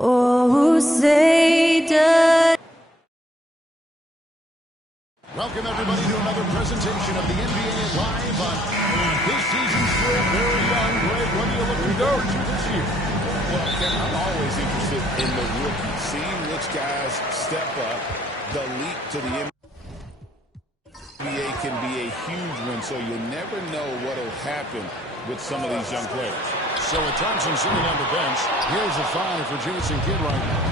Oh, say does. Welcome, everybody, to another presentation of the NBA Live on this season's still very young. Greg, what are you looking forward to this year? Well, Kevin, I'm always interested in the rookies, seeing which guys step up. The leap to the NBA can be a huge one, so you never know what will happen with some of these young players. So with Thompson sitting on the bench, here's a 5 for Jason Kidd right now.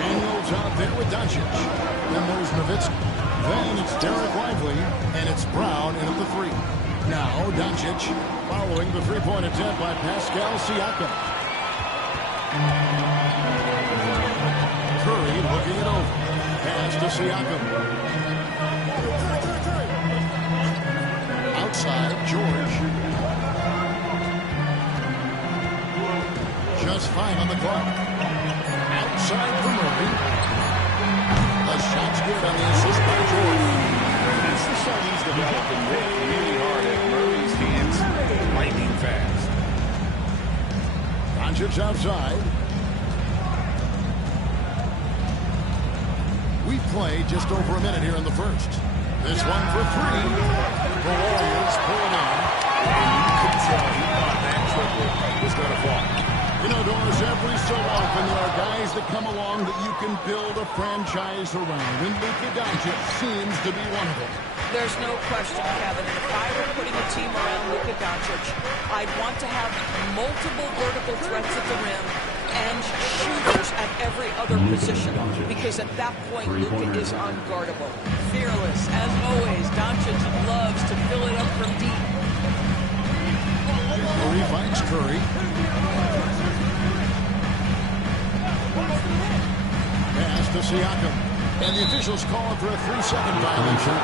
Daniels out there with Doncic. Then there's Nowitzki. Then it's Derek Lively, and it's Brown in at the 3. Now Doncic following the three-point attempt by Pascal Siakam. Curry looking it over. Pass to Siakam. Outside, George. Just 5 on the clock. Outside for Murray. The shot's good on the assist by George. This is how he's developing really hard at Murray's hands, lightning fast. Doncic outside. We've played just over a minute here in the first. This one for 3. The Warriors pull it in. And you could tell he thought that triple was going to fall. You know, Doris, every so often there are guys that come along that you can build a franchise around, and Luka Doncic seems to be one of them. There's no question, Kevin. And if I were putting a team around Luka Doncic, I'd want to have multiple vertical threats at the rim and shooters at every other position, because at that point, Luka is unguardable. Fearless, as always. Doncic loves to fill it up from deep. Murray finds Curry. Pass to Siakam. And the officials call for a 3-second violation.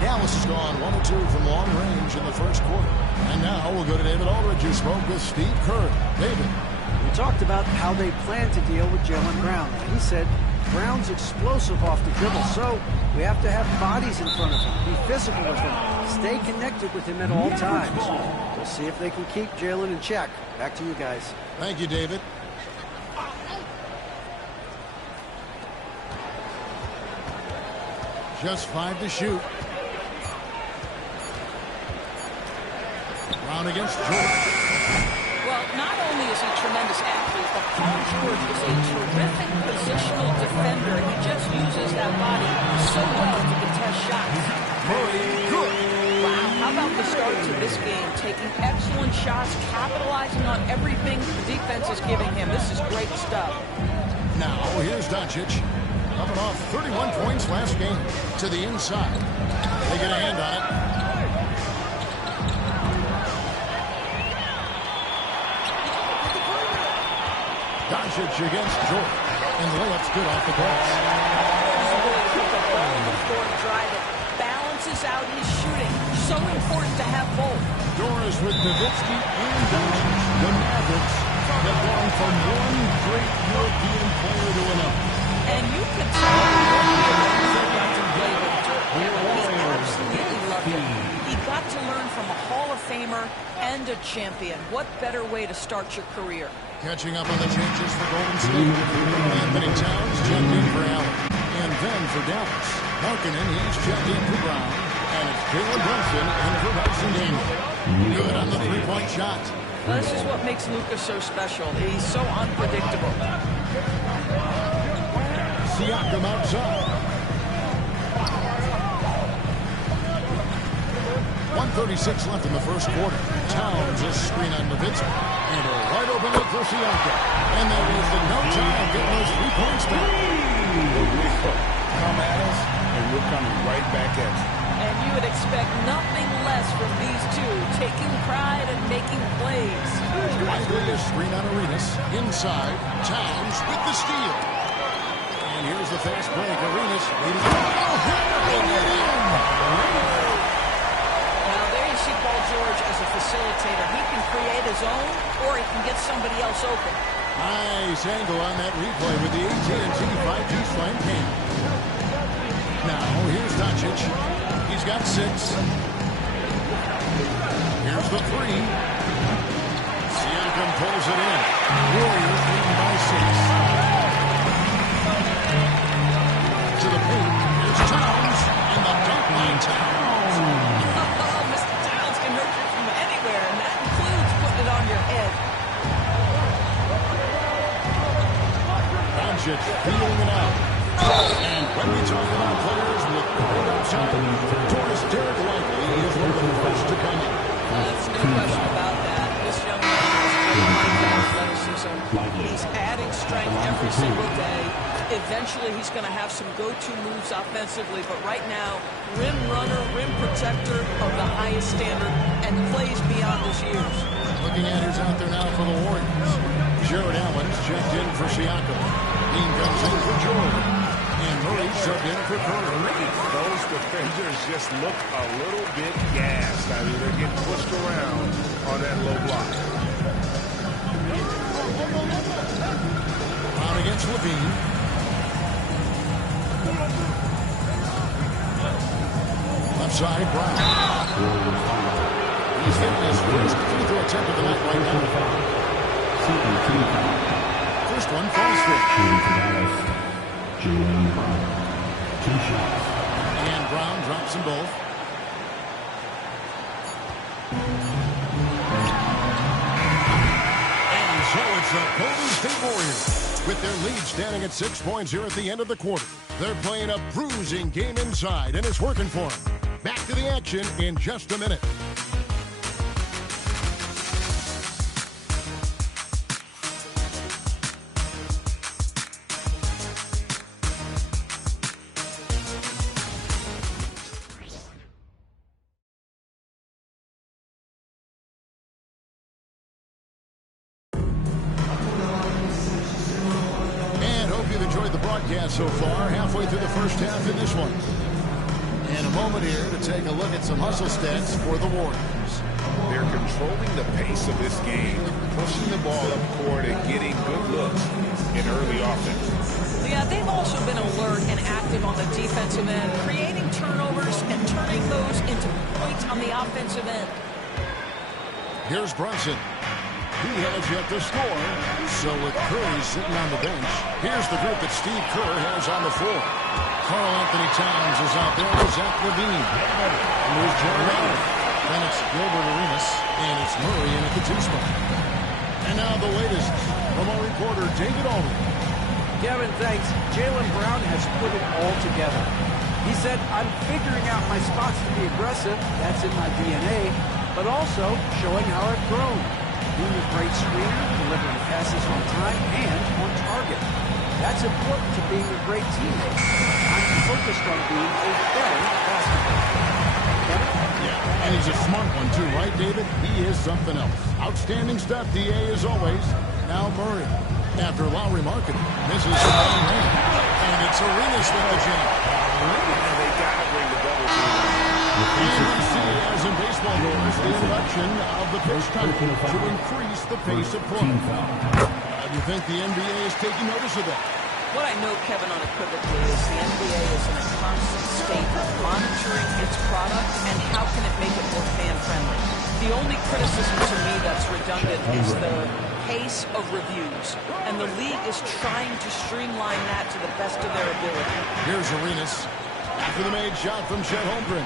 Dallas has gone 1-2 from long range in the first quarter. And now we'll go to David Aldridge, who spoke with Steve Kerr. David. We talked about how they plan to deal with Jaylen Brown. He said Brown's explosive off the dribble, so we have to have bodies in front of him, be physical with him, stay connected with him at all times. We'll see if they can keep Jaylen in check. Back to you guys. Thank you, David. Just 5 to shoot. Brown against George. Well, not only is he a tremendous athlete, but Paul George is a terrific positional defender. He just uses that body so well to contest shots. Murray, good. Wow, how about the start to this game? Taking excellent shots, capitalizing on everything the defense is giving him. This is great stuff. Now, here's Doncic. Coming off 31 points last game. To the inside. They get a hand on it. Doncic against George. And the layup's good off the glass. Put the ball on the floor and drive it. Balances out his shooting. So important to have both. Doris with Nowitzki and Doncic. The Mavericks have gone from one great European player to another. And you can tell he got to play with Dirk. He absolutely loved him. He got to learn from a Hall of Famer and a champion. What better way to start your career? Catching up on the changes for Golden State. Anthony Towns checked in for Allen. And then for Dallas. Markkanen, he's checked in for Brown. And it's Jalen Brunson in for Bryson Daniel. Good on the three-point shot. Well, this is what makes Luka so special. He's so unpredictable. Siakam outside. 1:36 left in the first quarter. Towns a screen on Nowitzki. And a wide open look for Siakam. And they wasted no time getting those 3 points back. Come at us, and we're coming right back at you. And you would expect nothing less from these two, taking pride and making plays. Lively is screen on Arenas. Inside, Towns with the steal. And here's the fast break. Arenas leading. Now there you see Paul George as a facilitator. He can create his own, or he can get somebody else open. Nice angle on that replay with the AT&T 5G slam cam. Now, here's Doncic. He's got 6. Here's the 3. Siakam pulls it in. Warriors leading by 6. To the paint. Here's Towns. And the dunk by Towns. Mr. Towns can hurt you from anywhere, and that includes putting it on your head. Doncic feeling it out. And when we talk about players with great upside, Taurus Derek Lively is one of the first to come in. There's no question about that. This young man has great athleticism. He's adding strength every single day. Eventually, he's going to have some go-to moves offensively, but right now, rim runner, rim protector of the highest standard, and plays beyond his years. Looking at who's out there now for the Warriors. Jared Allen's checked in for Siakam. Dean comes in for Jordan. And Murray subbed in for Curry. Those defenders just look a little bit gassed. I mean, they're getting pushed around on that low block. Out against Levine. Left side, Brown. He's hitting his first free throw attempt of the night right now. First one falls for and Brown drops them both. And so it's the Golden State Warriors with their lead standing at 6 points here at the end of the quarter. They're playing a bruising game inside, and it's working for them. Back to the action in just a minute. So far, halfway through the first half in this one. And a moment here to take a look at some hustle stats for the Warriors. They're controlling the pace of this game, pushing the ball up court and getting good looks in early offense. Yeah, they've also been alert and active on the defensive end, creating turnovers and turning those into points on the offensive end. Here's Brunson. He has yet to score. So with Curry sitting on the bench, here's the group that Steve Kerr has on the floor. Karl Anthony Towns is out there with Zach LaVine. And there's Jared Allen. Then it's Gilbert Arenas, and it's Murray in at the 2 spot. And now the latest from our reporter, David Aldridge. Kevin, thanks. Jaylen Brown has put it all together. He said, I'm figuring out my spots to be aggressive. That's in my DNA. But also showing how I've grown. Being a great screener, delivering passes on time and on target. That's important to being a great teammate. I'm focused on being a better basketball player. Yeah, and he's a smart one too, right, David? He is something else. Outstanding stuff, DA, as always. Now Murray. After Lowry marketing, misses the main range. And it's Arenas with the jam. And they got to bring the double team. And we see, as in baseball rules, the introduction of the pitch count to increase the pace of play. Do you think the NBA is taking notice of that? What I know, Kevin, unequivocally is the NBA is in a constant state of monitoring its product and how can it make it more fan-friendly. The only criticism to me that's redundant is the pace of reviews, and the league is trying to streamline that to the best of their ability. Here's Arenas after the made shot from Chet Holmgren.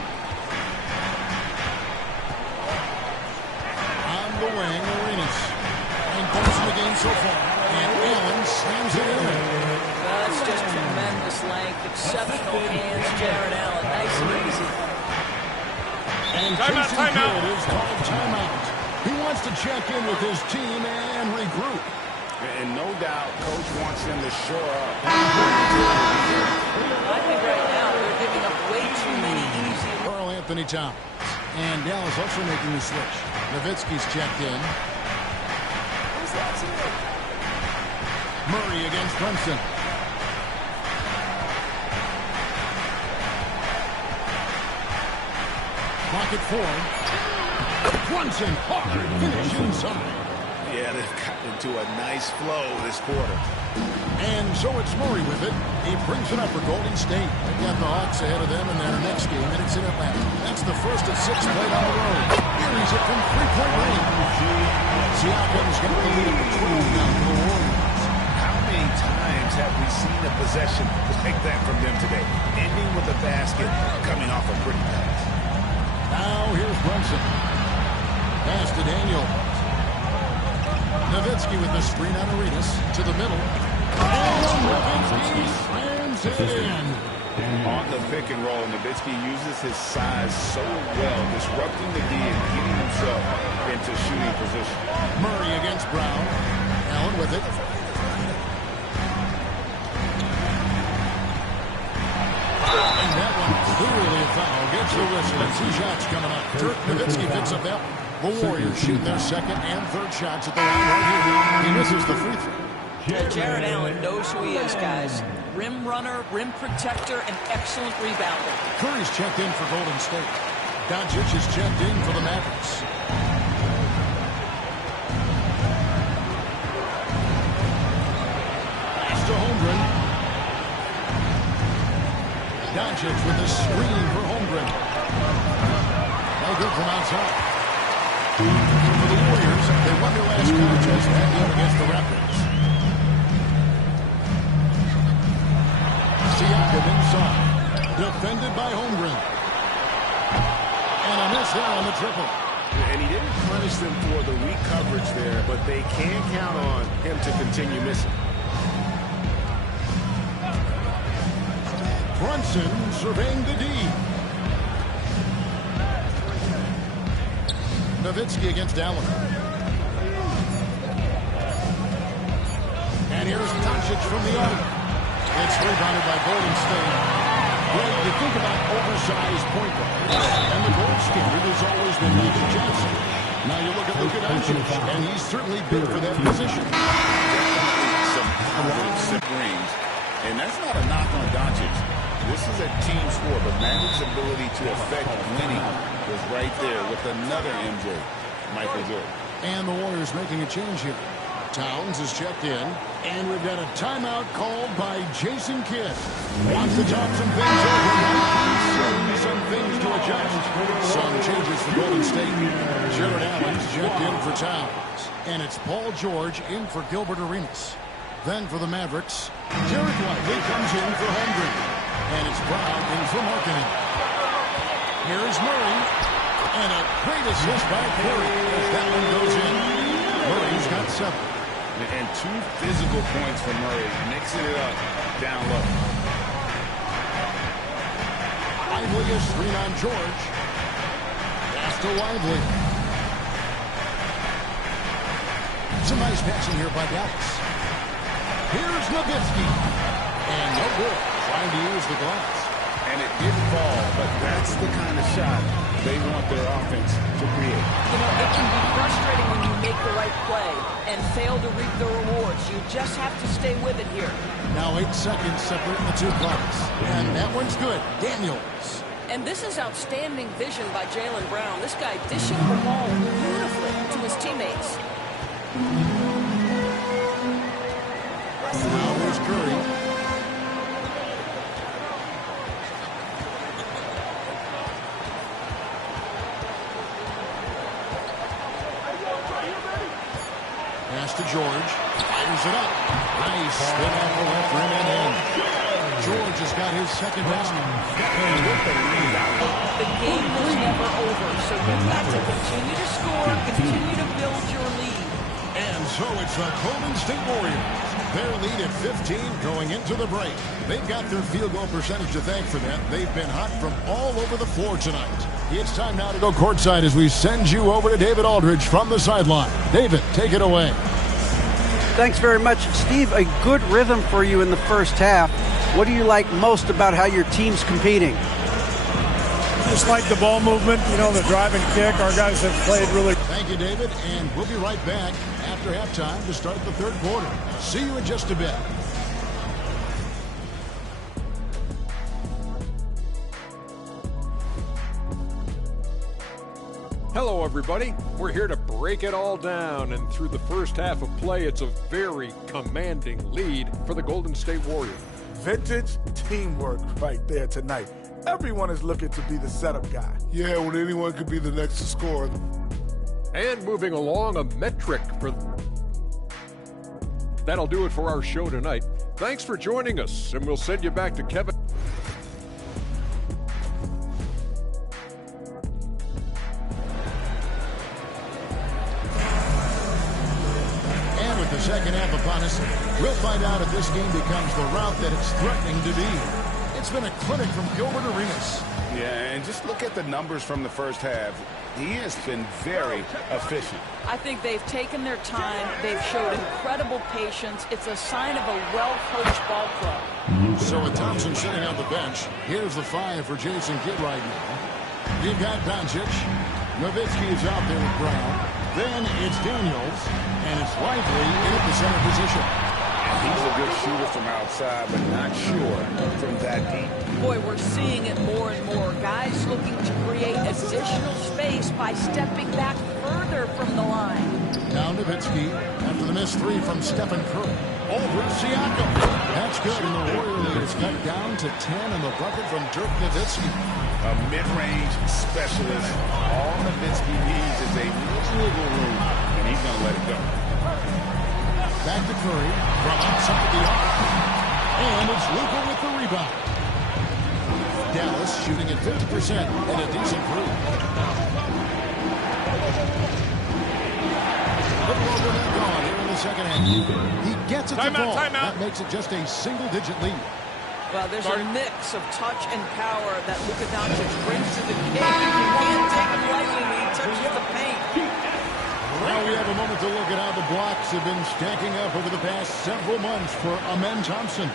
On the wing, Arenas. And points in the game so far. And Allen slams it in. That's just tremendous length, exceptional hands, Jared Allen. Nice and easy. And Jason Kidd is called timeout. He wants to check in with his team and regroup. And no doubt, Coach wants them to shore up. I think right now they're giving up way too many easy. Carl Anthony Towns. And Dallas also making the switch. Nowitzki's checked in. Murray against Brunson. Pocket four. Brunson, hard finish inside. Yeah, they've gotten into a nice flow this quarter. And so it's Murray with it. He brings it up for Golden State. They've got the Hawks ahead of them in their next game, and it's in Atlanta. That's the first of 6 played on the road. Here's it from three-point range. Siakam's got the lead at 12 now for the Warriors. How many times have we seen a possession like that from them today? Ending with a basket, coming off a pretty pass. Now here's Brunson. Pass to Daniel. Nowitzki with the screen on Arenas to the middle. And Nowitzki slams it in. On the pick and roll, Nowitzki uses his size so well, disrupting the D and getting himself into shooting position. Murray against Brown. Allen with it. And that one clearly a foul. Gets the whistle and 2 shots coming up. Dirk Nowitzki picks up that one. The Warriors shoot their second and third shots at the line right here. He misses the free throw. Well, Jared Allen knows who he is, guys. Rim runner, rim protector, and excellent rebounder. Curry's checked in for Golden State. Doncic is checked in for the Mavericks. Pass to Holmgren. Doncic with the screen for Holmgren. No good from outside. For the Warriors, they won their last contest that game against the Raptors. Siakam inside. Defended by Holmgren. And a miss there on the triple. And he didn't punish them for the weak coverage there, but they can count on him to continue missing. Brunson surveying the D. Nowitzki against Allen. And here's Doncic from the arc. It's rebounded by Golden State. Well, you think about oversized point guards, and the gold standard has always been Magic Johnson. Now you look at Luka Doncic, and he's certainly big for that position. Some positive rings, and that's not a knock on Doncic. This is a team sport, but Magic's ability to affect winning was right there with another MJ, Michael Jordan. And the Warriors making a change here. Towns is checked in, and we've got a timeout called by Jason Kidd. Wants to talk some things over, some things to adjust. Some changes for Golden State. Jared Allen's checked in for Towns, and it's Paul George in for Gilbert Arenas. Then for the Mavericks, Derek Lively comes in for Holmgren, and it's Brown in for Markkanen. Here's Murray, and a great assist by Curry as that one goes in. Murray's got 7. And 2 physical points for Murray, mixing it up down low. Lively is screen on George. Pass to Lively. Some nice passing here by Dallas. Here's Nowitzki. And no good. Trying to use the glass. And it didn't fall, but that's the kind of shot they want their offense to create. You know, it can be frustrating when you make the right play and fail to reap the rewards. You just have to stay with it here. Now 8 seconds separating the 2 clubs. And that one's good. Daniels. And this is outstanding vision by Jaylen Brown. This guy dishing the ball beautifully to his teammates. Now there's Curry. Pass to George. Fires it up. Nice spin off the left rim and in. George has got his second basket. And with the lead out. The game is never over, so you've got to continue to score, continue to build your lead. And so it's the Golden State Warriors. Their lead at 15 going into the break. They've got their field goal percentage to thank for that. They've been hot from all over the floor tonight. It's time now to go courtside as we send you over to David Aldridge from the sideline. David, take it away. Thanks very much. Steve, a good rhythm for you in the first half. What do you like most about how your team's competing? Just like the ball movement, you know, the drive and kick. Our guys have played really. Thank you, David, and we'll be right back after halftime to start the third quarter. See you in just a bit. Hello, everybody. We're here to break it all down, and through the first half of play, it's a very commanding lead for the Golden State Warriors. Vintage teamwork right there tonight. Everyone is looking to be the setup guy. Yeah, when anyone could be the next to score. And moving along, a metric for... That'll do it for our show tonight. Thanks for joining us, and we'll send you back to Kevin. And with the second half upon us, we'll find out if this game becomes the route that it's threatening to be. It's been a clinic from Gilbert Arenas. Yeah, and just look at the numbers from the first half. He has been very efficient. I think they've taken their time. They've showed incredible patience. It's a sign of a well-coached ball club. So with Thompson sitting on the bench, here's the 5 for Jason Kidd right now. You've got Doncic. Nowitzki is out there with Brown. Then it's Daniels, and it's Lively in at the center position. He's a good shooter from outside, but not sure from that deep. Boy, we're seeing it more and more. Guys looking to create additional space by stepping back further from the line. Now Nowitzki after the missed 3 from Stephen Curry. Over Siakam. That's good, and the Warrior lead is cut down to 10 in the bucket from Dirk Nowitzki. A mid-range specialist. All Nowitzki needs is a little wiggle room, and he's going to let it go. Back to Curry from outside the arc. And it's Luka with the rebound. Dallas shooting at 50% and a decent group. Little over that gone here in the second half. He gets it to fall. That makes it just a single-digit lead. Well, there's a mix of touch and power that Luka Doncic brings to the game. You can't take him lightly when he touches the paint. Now we have a moment to look at how the blocks have been stacking up over the past several months for Amen Thompson.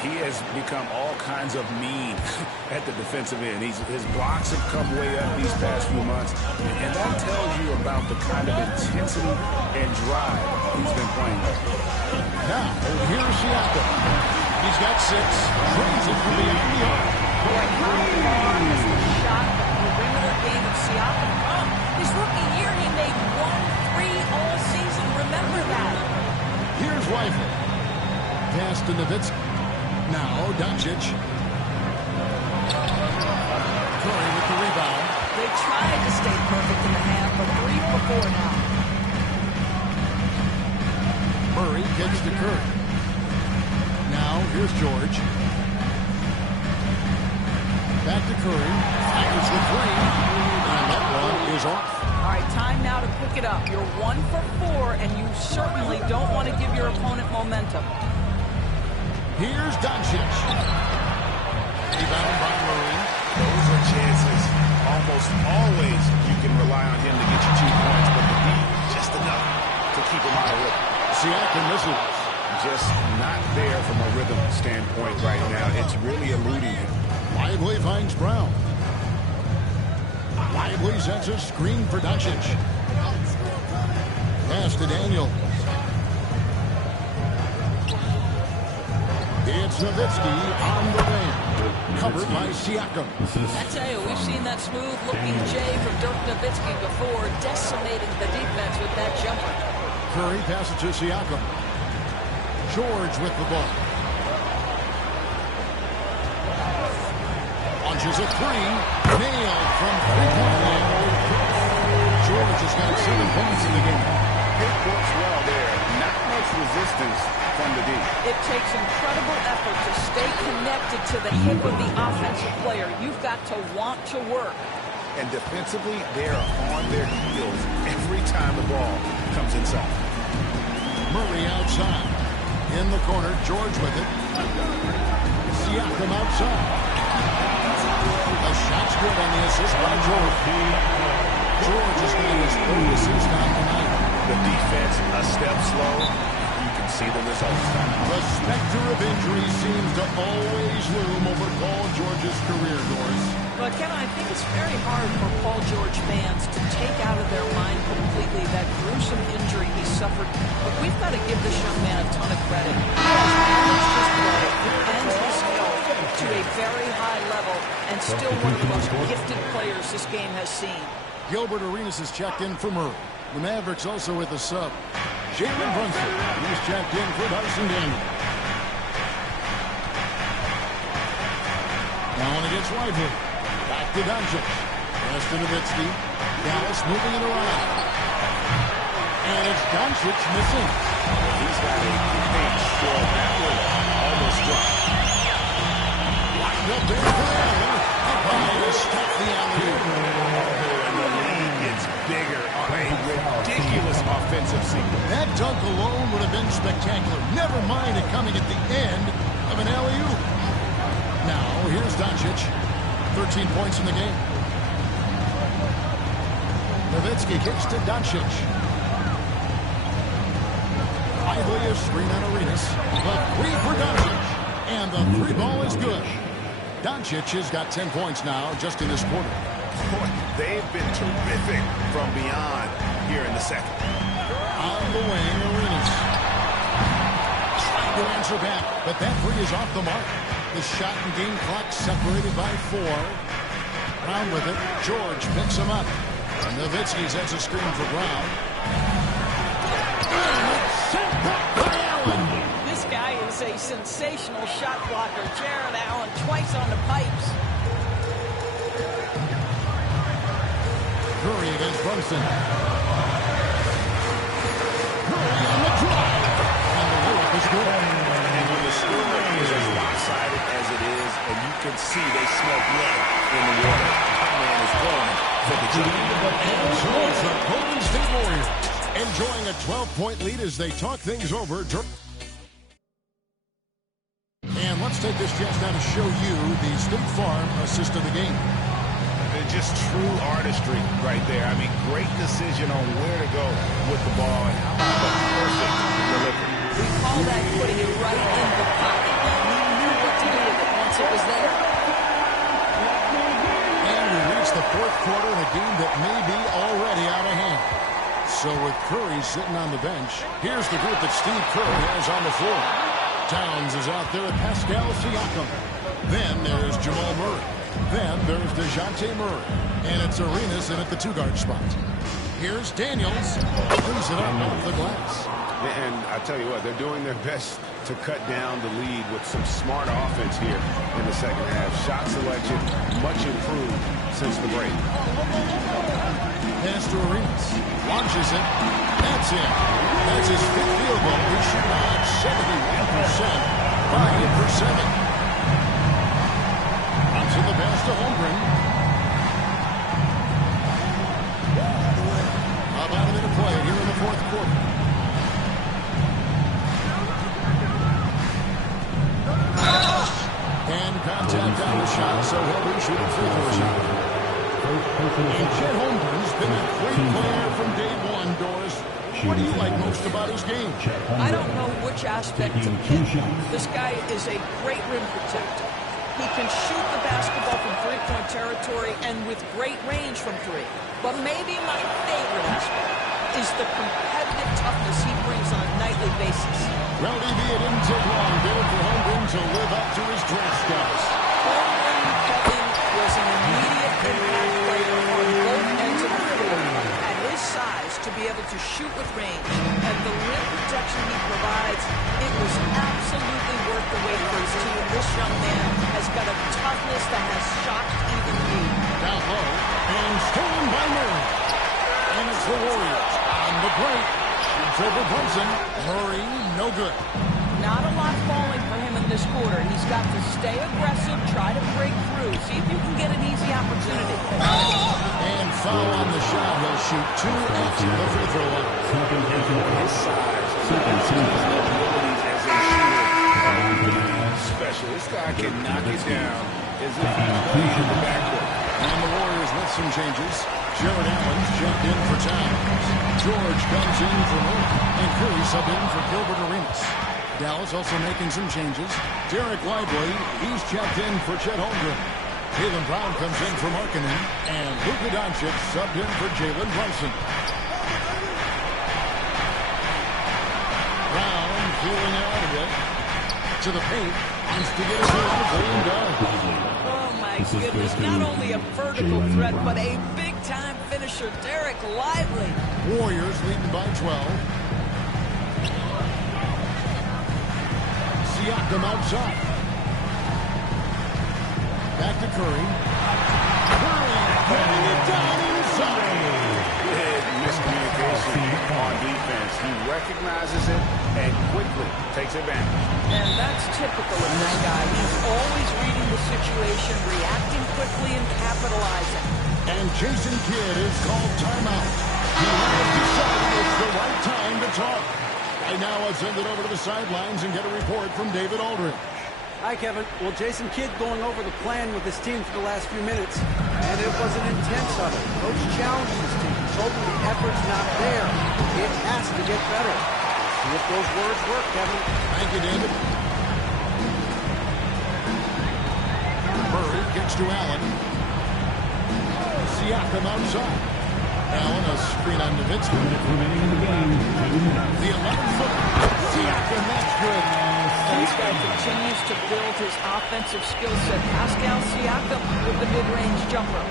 He has become all kinds of mean at the defensive end. His blocks have come way up these past few months, and that tells you about the kind of intensity and drive he's been playing with. Now, here's Siakam. He's got 6. Drains it from beyond the arc. Boy, how far has the shot perimeter game of Siakam come? His rookie year, he made 1 3 all season. Remember that. Here's Lively. Pass to Nowitzki. Now Doncic. Curry with the rebound. They tried to stay perfect in the half, but 3 before now. Murray kicks to Curry. Now here's George. Back to Curry. Fires the 3. And that one is off. All right, time now to pick it up. You're 1 for 4, and you certainly don't want to give your opponent momentum. Here's Doncic. Rebound by Murray. Those are chances. Almost always you can rely on him to get you 2 points, but the deep, just enough to keep him out of it. Siakam misses. Just not there from a rhythm standpoint right now. It's really eluding him. Lively finds Brown. Lively sets a screen for Doncic. Pass to Daniels. It's Nowitzki on the wing. Covered by Siakam. I tell you, we've seen that smooth-looking J from Dirk Nowitzki before, decimating the defense with that jumper. Curry passes to Siakam. George with the ball. Launches a 3. Nailed from 3-point land. George has got 7 points in the game. It works well there. Not much resistance from the deep. It takes incredible effort to stay connected to the hip of the offensive player. You've got to want to work. And defensively, they are on their heels every time the ball comes inside. Murray outside. In the corner, George with it. Siakam outside. The shot's good on the assist by George. George has got his 3rd assist on the night. The defense a step slow. You see the results. The specter of injury seems to always loom over Paul George's career, Doris. But, Ken, I think it's very hard for Paul George fans to take out of their mind completely that gruesome injury he suffered. But we've got to give this young man a ton of credit. He has managed his play and his health to a very high level and still one of the most gifted players this game has seen. Gilbert Arenas is checked in for Murray. The Mavericks also with a sub. Jalen Brunson, he's checked in for Dyson Daniel. Now on against Lively. Back to Doncic. Pass to Nowitzki. Dallas moving it around. And it's Doncic missing. He's got a great stroke. That was almost dropped. Locked up there for Allen. Up high to stop the alley. And the lead gets bigger on a ridiculous offensive sequence. That dunk alone would have been spectacular. Never mind it coming at the end of an alley-oop. Now, here's Doncic. 13 points in the game. Nowitzki kicks to Doncic. Lively a screen on Arenas. The three for Doncic. And the three ball is good. Doncic has got 10 points now just in this quarter. Boy, they've been terrific from beyond here in the second. On the wing, Arenas. Trying to answer back, but that three is off the mark. The shot and game clock separated by 4. Brown with it. George picks him up. Nowitzki sets a screen for Brown. Sent back by Allen. This guy is a sensational shot blocker. Jared Allen twice on the pipes. Curry against Brunson. Curry on the drive. And the layup is good. And when the score is as lopsided as it is, and you can see they smell blood in the water, that man is going for the job. And so it's the Golden State Warriors enjoying a 12-point lead as they talk things over. And let's take this chance now to show you the State Farm assist of the game. Just true artistry right there. I mean, great decision on where to go with the ball and how about the perfect delivery. We call that putting it right in the pocket. He knew what to do with it once it was there. And we reach the fourth quarter in a game that may be already out of hand. So with Curry sitting on the bench, here's the group that Steve Kerr has on the floor. Towns is out there with Pascal Siakam. Then there's Jamal Murray. Then there's DeJounte Murray. And it's Arenas in at the two-guard spot. Here's Daniels. Brings it up off the glass. And I tell you what, they're doing their best to cut down the lead with some smart offense here in the second half. Shot selection much improved since the break. Pass to Arenas. Launches it. That's it. That's his fifth field goal. He's shooting on 71%. 5 for 7. In the pass to Holmgren. About a minute play here in the fourth quarter. And contact on the shot, so he'll be shooting free throw shot. And Chet Holmgren's been a great player from day one, Doris. What do you like most about his game? I don't know which aspect to pick. This guy is a great rim protector. He can shoot the basketball from three-point territory and with great range from three. But maybe my favorite aspect is the competitive toughness he brings on a nightly basis. Well, DB, it didn't take long, did it, for Holmgren to live up to his draft status. Holmgren, Kevin, was an immediate impact player on both ends of the floor. At his size, to be able to shoot with range and the rim protection he provides, it was absolutely worth the wait for his team. This young man has got a toughness that has shocked even me. Down low, and stolen by Murray. And it's the Warriors on the break. Shoots over Brunson. Murray, no good. Not a lot falling for him in this quarter. He's got to stay aggressive, try to break through, see if you can get an easy opportunity. And foul on the shot. He'll shoot 2 at the free throw line. His size, his abilities as a shooter, special. This guy can knock it down as if he's playing in the backcourt. And the Warriors with some changes. Jared Allen's checked in for Towns. George comes in for Murray. And Curry subbed in for Gilbert Arenas. Dallas also making some changes. Derek Lively, he's checked in for Chet Holmgren. Jaylen Brown comes in for Markkanen. And Luka Doncic subbed in for Jalen Brunson. Brown feeling out of it. To the paint. Wants to get his own done. Oh, my goodness. Not only a vertical threat, but a big-time finisher. Derek Lively. Warriors leading by 12. Siakam outside. Back to Curry. Curry getting it down inside. Big miscommunication on defense. He recognizes it and quickly takes advantage. And that's typical of this guy. He's always reading the situation, reacting quickly, and capitalizing. And Jason Kidd is called timeout. He has decided it's the right time to talk. Right now, I'll send it over to the sidelines and get a report from David Aldridge. Hi, Kevin. Well, Jason Kidd going over the plan with his team for the last few minutes, and it was an intense of it. Coach challenged his team, told them the effort's not there. It has to get better. See if those words work, Kevin. Thank you, David. Murray gets to Allen. Siakam outside. Allen, a screen on Nowitzki. The 11-footer. Siakam, that's good. This guy continues to build his offensive skill set. Pascal Siakam with the mid-range jumper.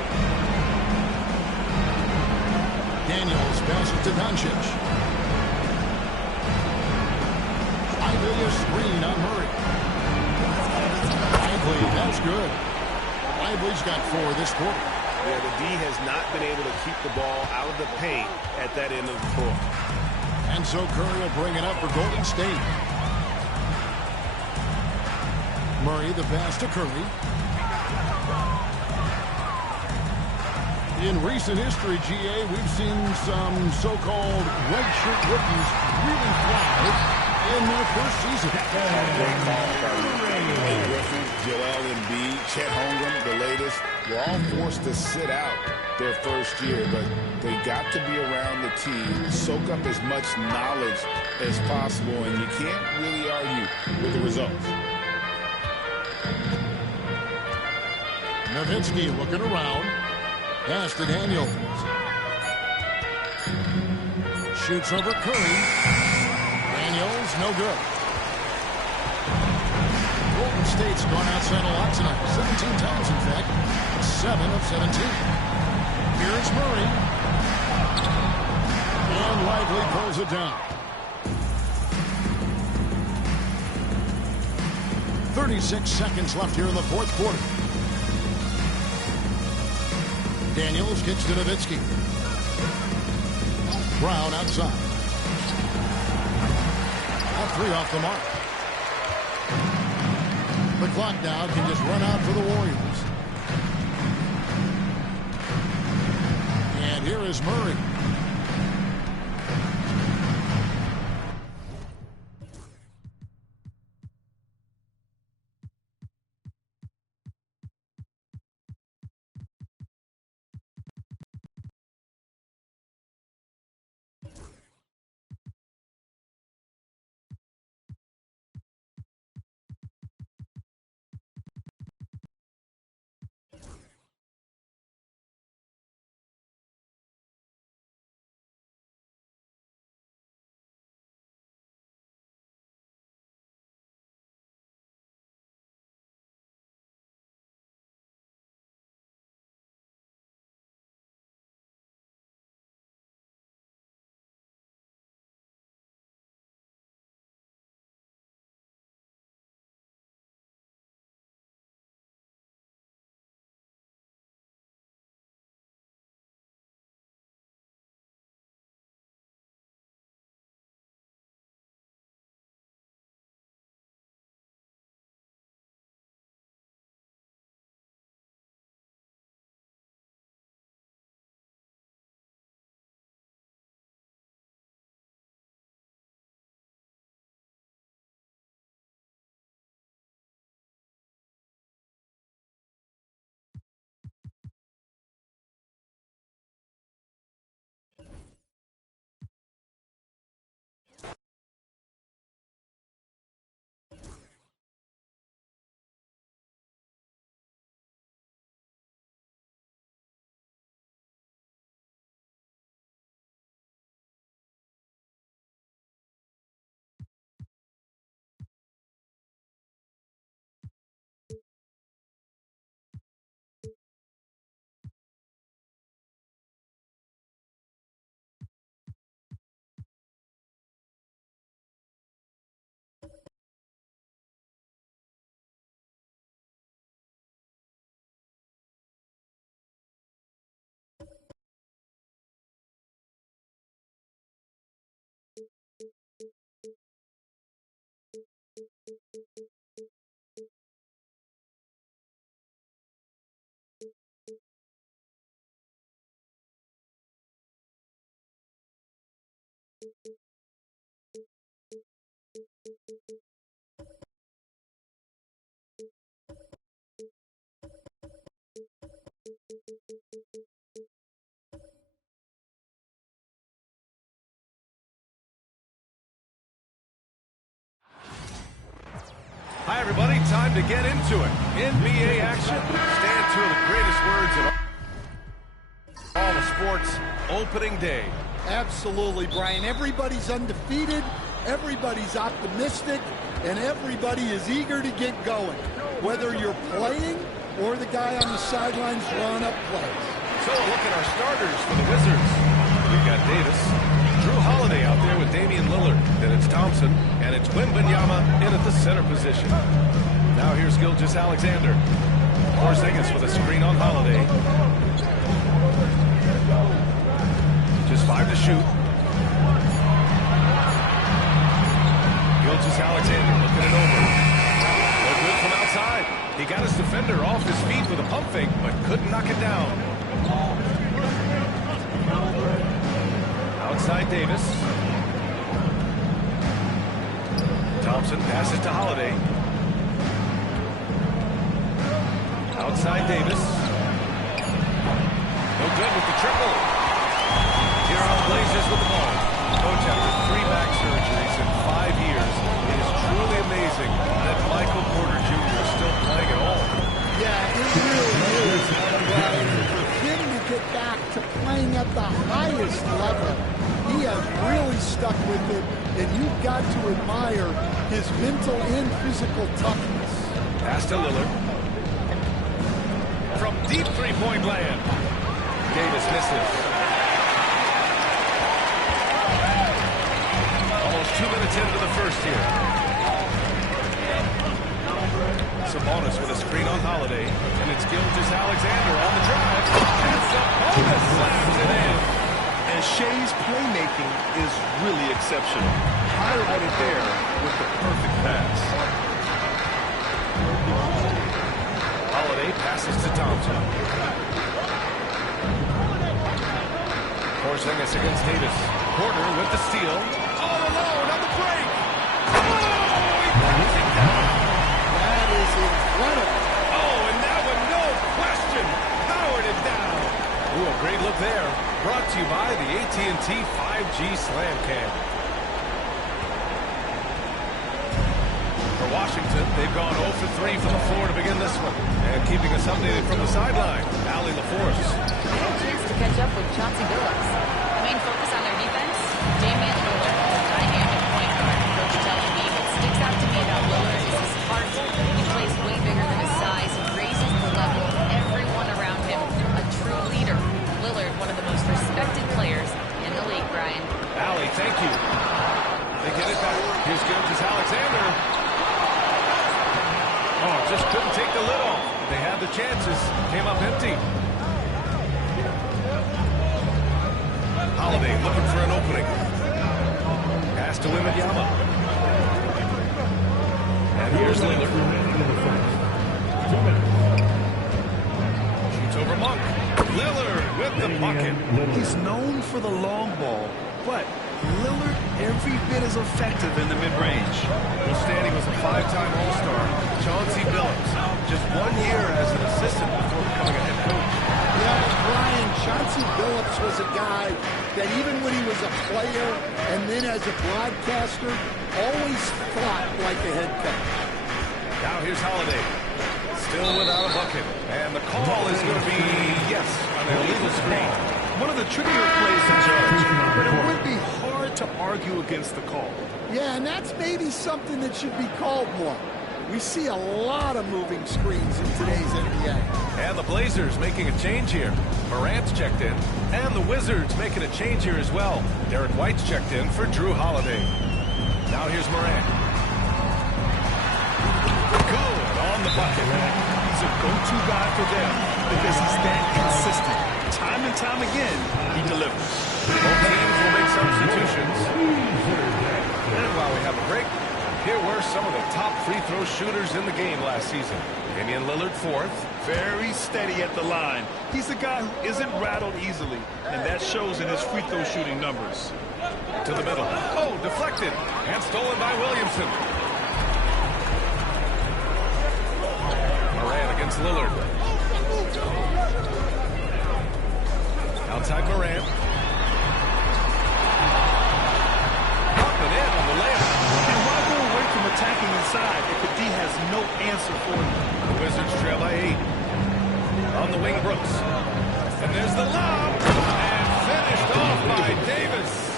Daniels passes to Doncic. Lively a screen on Murray. Lively, that's good. Lively's got 4 this quarter. Yeah, the D has not been able to keep the ball out of the paint at that end of the court. And so Curry will bring it up for Golden State. Murray, the pass to Curry. In recent history, GA, we've seen some so-called redshirt rookies really fly in their first season. Griffin, Joel Embiid, Chet Holmgren, the latest, were all forced to sit out their first year, but they got to be around the team, soak up as much knowledge as possible, and you can't really argue with the results. Nowitzki looking around. Pass to Daniels. Shoots over Curry. Daniels, no good. Golden State's gone outside a lot tonight. 17 times, in fact. 7 of 17. Here's Murray. And Lively pulls it down. 36 seconds left here in the fourth quarter. Daniels gets to Nowitzki. Brown outside. All 3 off the mark. The clock now can just run out for the Warriors. And here is Murray. Hi, everybody. Time to get into it. NBA action. Stand two of the greatest words in all the sports. Opening day. Absolutely, Brian. Everybody's undefeated. Everybody's optimistic. And everybody is eager to get going. Whether you're playing or the guy on the sidelines drawing up plays. So a look at our starters for the Wizards. We've got Davis. Drew Holiday out there with Damian Lillard. Then it's Thompson. And it's Wembanyama in at the center position. Now here's Gilgeous-Alexander. Porzingis with a screen on Holiday. Just 5 to shoot. Gilgeous-Alexander looking it over. No good from outside. He got his defender off his feet with a pump fake, but couldn't knock it down. Outside Davis. Thompson passes to Holiday. Outside Davis. No good with the triple. Here are the Blazers with the ball. Coach, after 3 back surgeries in 5 years, it is truly amazing that Michael Porter Jr. is still playing at all. Yeah, it really is. For him to get back to playing at the highest level, he has really stuck with it, and you've got to admire his mental and physical toughness. Pass to Lillard. From deep three-point land. Davis misses. Almost 2 minutes into the first here. Sabonis with a screen on Holiday. And it's Gilgeous-Alexander on the drive. And Sabonis slams it in. And Shea's playmaking is really exceptional. Highlighted there with the perfect pass. Holiday passes to Thompson. Porzingis against Davis. Porter with the steal. All alone on the break. Oh, he knocks it down. That is incredible. Oh, and that one, no question, powered it down. Ooh, a great look there. Brought to you by the AT&T 5G Slam Cam. For Washington, they've gone 0 for 3 from the floor to begin this one. And keeping us updated from the sideline, Allie LaForce. I had a chance to catch up with Chauncey Billups. The main focus on their defense, Damian Lillard, a dynamic point guard. Coach telling me what sticks out to me about Lillard is his heart. He plays way bigger than his size. He raises the level of everyone around him. A true leader. Lillard, one of the most respected players in the league, Brian. Allie, thank you. They get it back. Here's Gilgeous-Alexander. Oh, just couldn't take the lid off. They had the chances. Came up empty. Holiday looking for an opening. Pass to Wembanyama. And here's Lillard. Shoots over Monk. Lillard with the bucket. He's known for the long ball, but Lillard every bit as effective in the mid-range. Well, Stanley was a 5-time All-Star. Chauncey Billups, just 1 year as an assistant before becoming a head coach. Yeah, Brian, Chauncey Billups was a guy that even when he was a player and then as a broadcaster, always thought like a head coach. Now here's Holiday. Still without a bucket. And the call is going to be, yes, an illegal screen. One of the trickier plays to judge, but it would be hard to argue against the call. Yeah, and that's maybe something that should be called more. We see a lot of moving screens in today's NBA. And the Blazers making a change here. Morant's checked in, and the Wizards making a change here as well. Derek White's checked in for Drew Holiday. Now here's Morant. Good on the bucket. He's a go-to guy for them because he's that consistent. Time and time again, he delivers. Both teams will make substitutions. And while we have a break, here were some of the top free throw shooters in the game last season. Damian Lillard, 4th. Very steady at the line. He's a guy who isn't rattled easily, and that shows in his free throw shooting numbers. To the middle. Oh, deflected. And stolen by Williamson. Morant against Lillard. Outside Morant. Up and in on the layup. And why go away from attacking inside if the D has no answer for you? The Wizards trail by 8. On the wing, Brooks. And there's the lob. And finished off by Davis.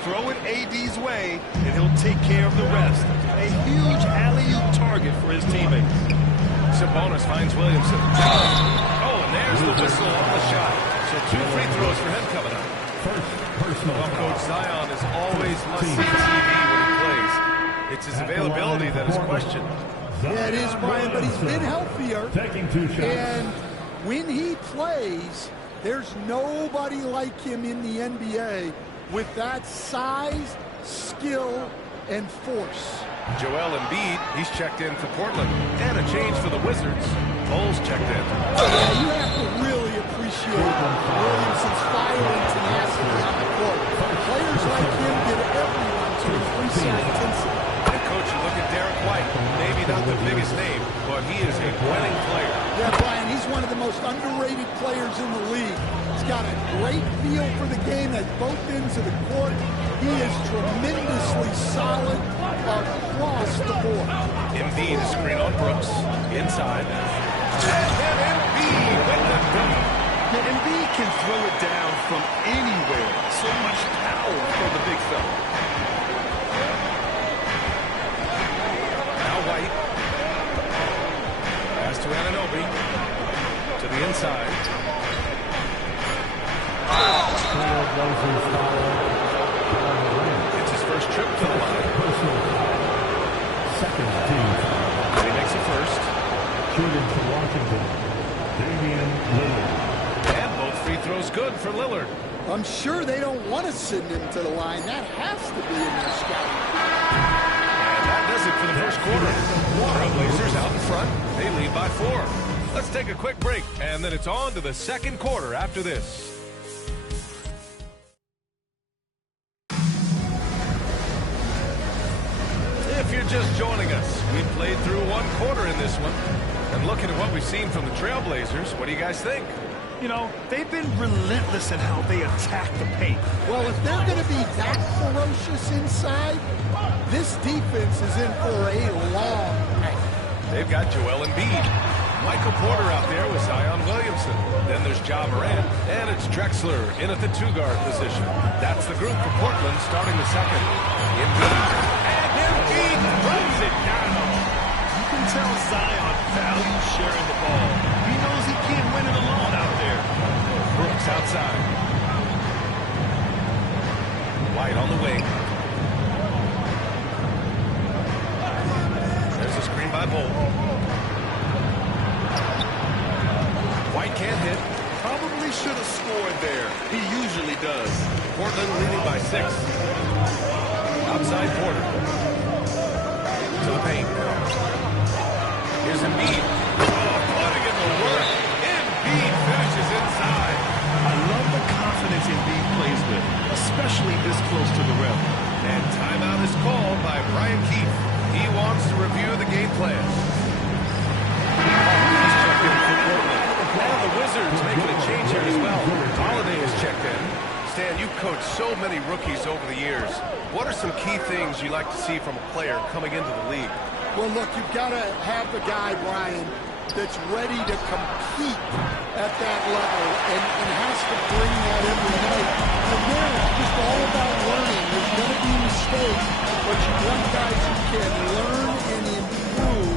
Throw it AD's way, and he'll take care of the rest. A huge alley-oop target for his teammate. Sabonis finds Williamson. Oh, and there's the whistle on the shot. So 2 free throws for him coming up. Well, Coach Zion is always must-see TV when he plays. It's his availability that is questioned. Yeah, it is, Brian, but he's been healthier. Taking 2 shots. And when he plays, there's nobody like him in the NBA with that size, skill, and force. Joel Embiid, he's checked in for Portland. And a change for the Wizards. Cole's checked in. Yeah, you have to really appreciate Williamson's fire and tenacity on the court. Players like him get everyone to increase their intensity. And Coach, you look at Derek White. Maybe not the biggest name, but he is a winning player. Yeah, Brian, he's one of the most underrated players in the league. He's got a great feel for the game at both ends of the court. He is tremendously solid across the board. Embiid, a screen on Brooks. Inside. And Embiid with the dummy. Yeah, Embiid can throw it down from anywhere. So much power for the big fella. Now White. Pass to Anunoby. To the inside. It's his first trip to the line. Second team. And he makes it first. Shooting for Washington, Damian Lillard. And both free throws good for Lillard. I'm sure they don't want to send him to the line. That has to be in their scouting. And that does it for the first quarter. Trailblazers out in front. They lead by 4. Let's take a quick break, and then it's on to the second quarter after this. If you're just joining us, we played through 1 quarter in this one. And looking at what we've seen from the Trailblazers, what do you guys think? You know, they've been relentless in how they attack the paint. Well, if they're going to be that ferocious inside, this defense is in for a long night. They've got Joel Embiid. Michael Porter out there with Zion Williamson. Then there's Ja Morant, and it's Drexler in at the 2-guard position. That's the group for Portland starting the second. Embiid. And Embiid runs it down. You can tell Zion values sharing the ball. He knows he can't win it alone out there. Brooks outside. White on the wing. There's a screen by Bolt. White can't hit. Probably should have scored there. He usually does. Portland leading by 6. Outside Porter. To the paint. Here's Embiid. Oh, putting in the work. Embiid finishes inside. I love the confidence Embiid plays with, especially this close to the rim. And timeout is called by Brian Keefe. He wants to review the game plan. He's checked in for Portland. And the Wizards making a change here as well. Holiday is checked in. Stan, you've coached so many rookies over the years. What are some key things you like to see from a player coming into the league? Well, look, you've got to have the guy, Brian, that's ready to compete at that level and has to bring that every night. From there, it's just all about learning. There's going to be mistakes, but you want guys who can learn and improve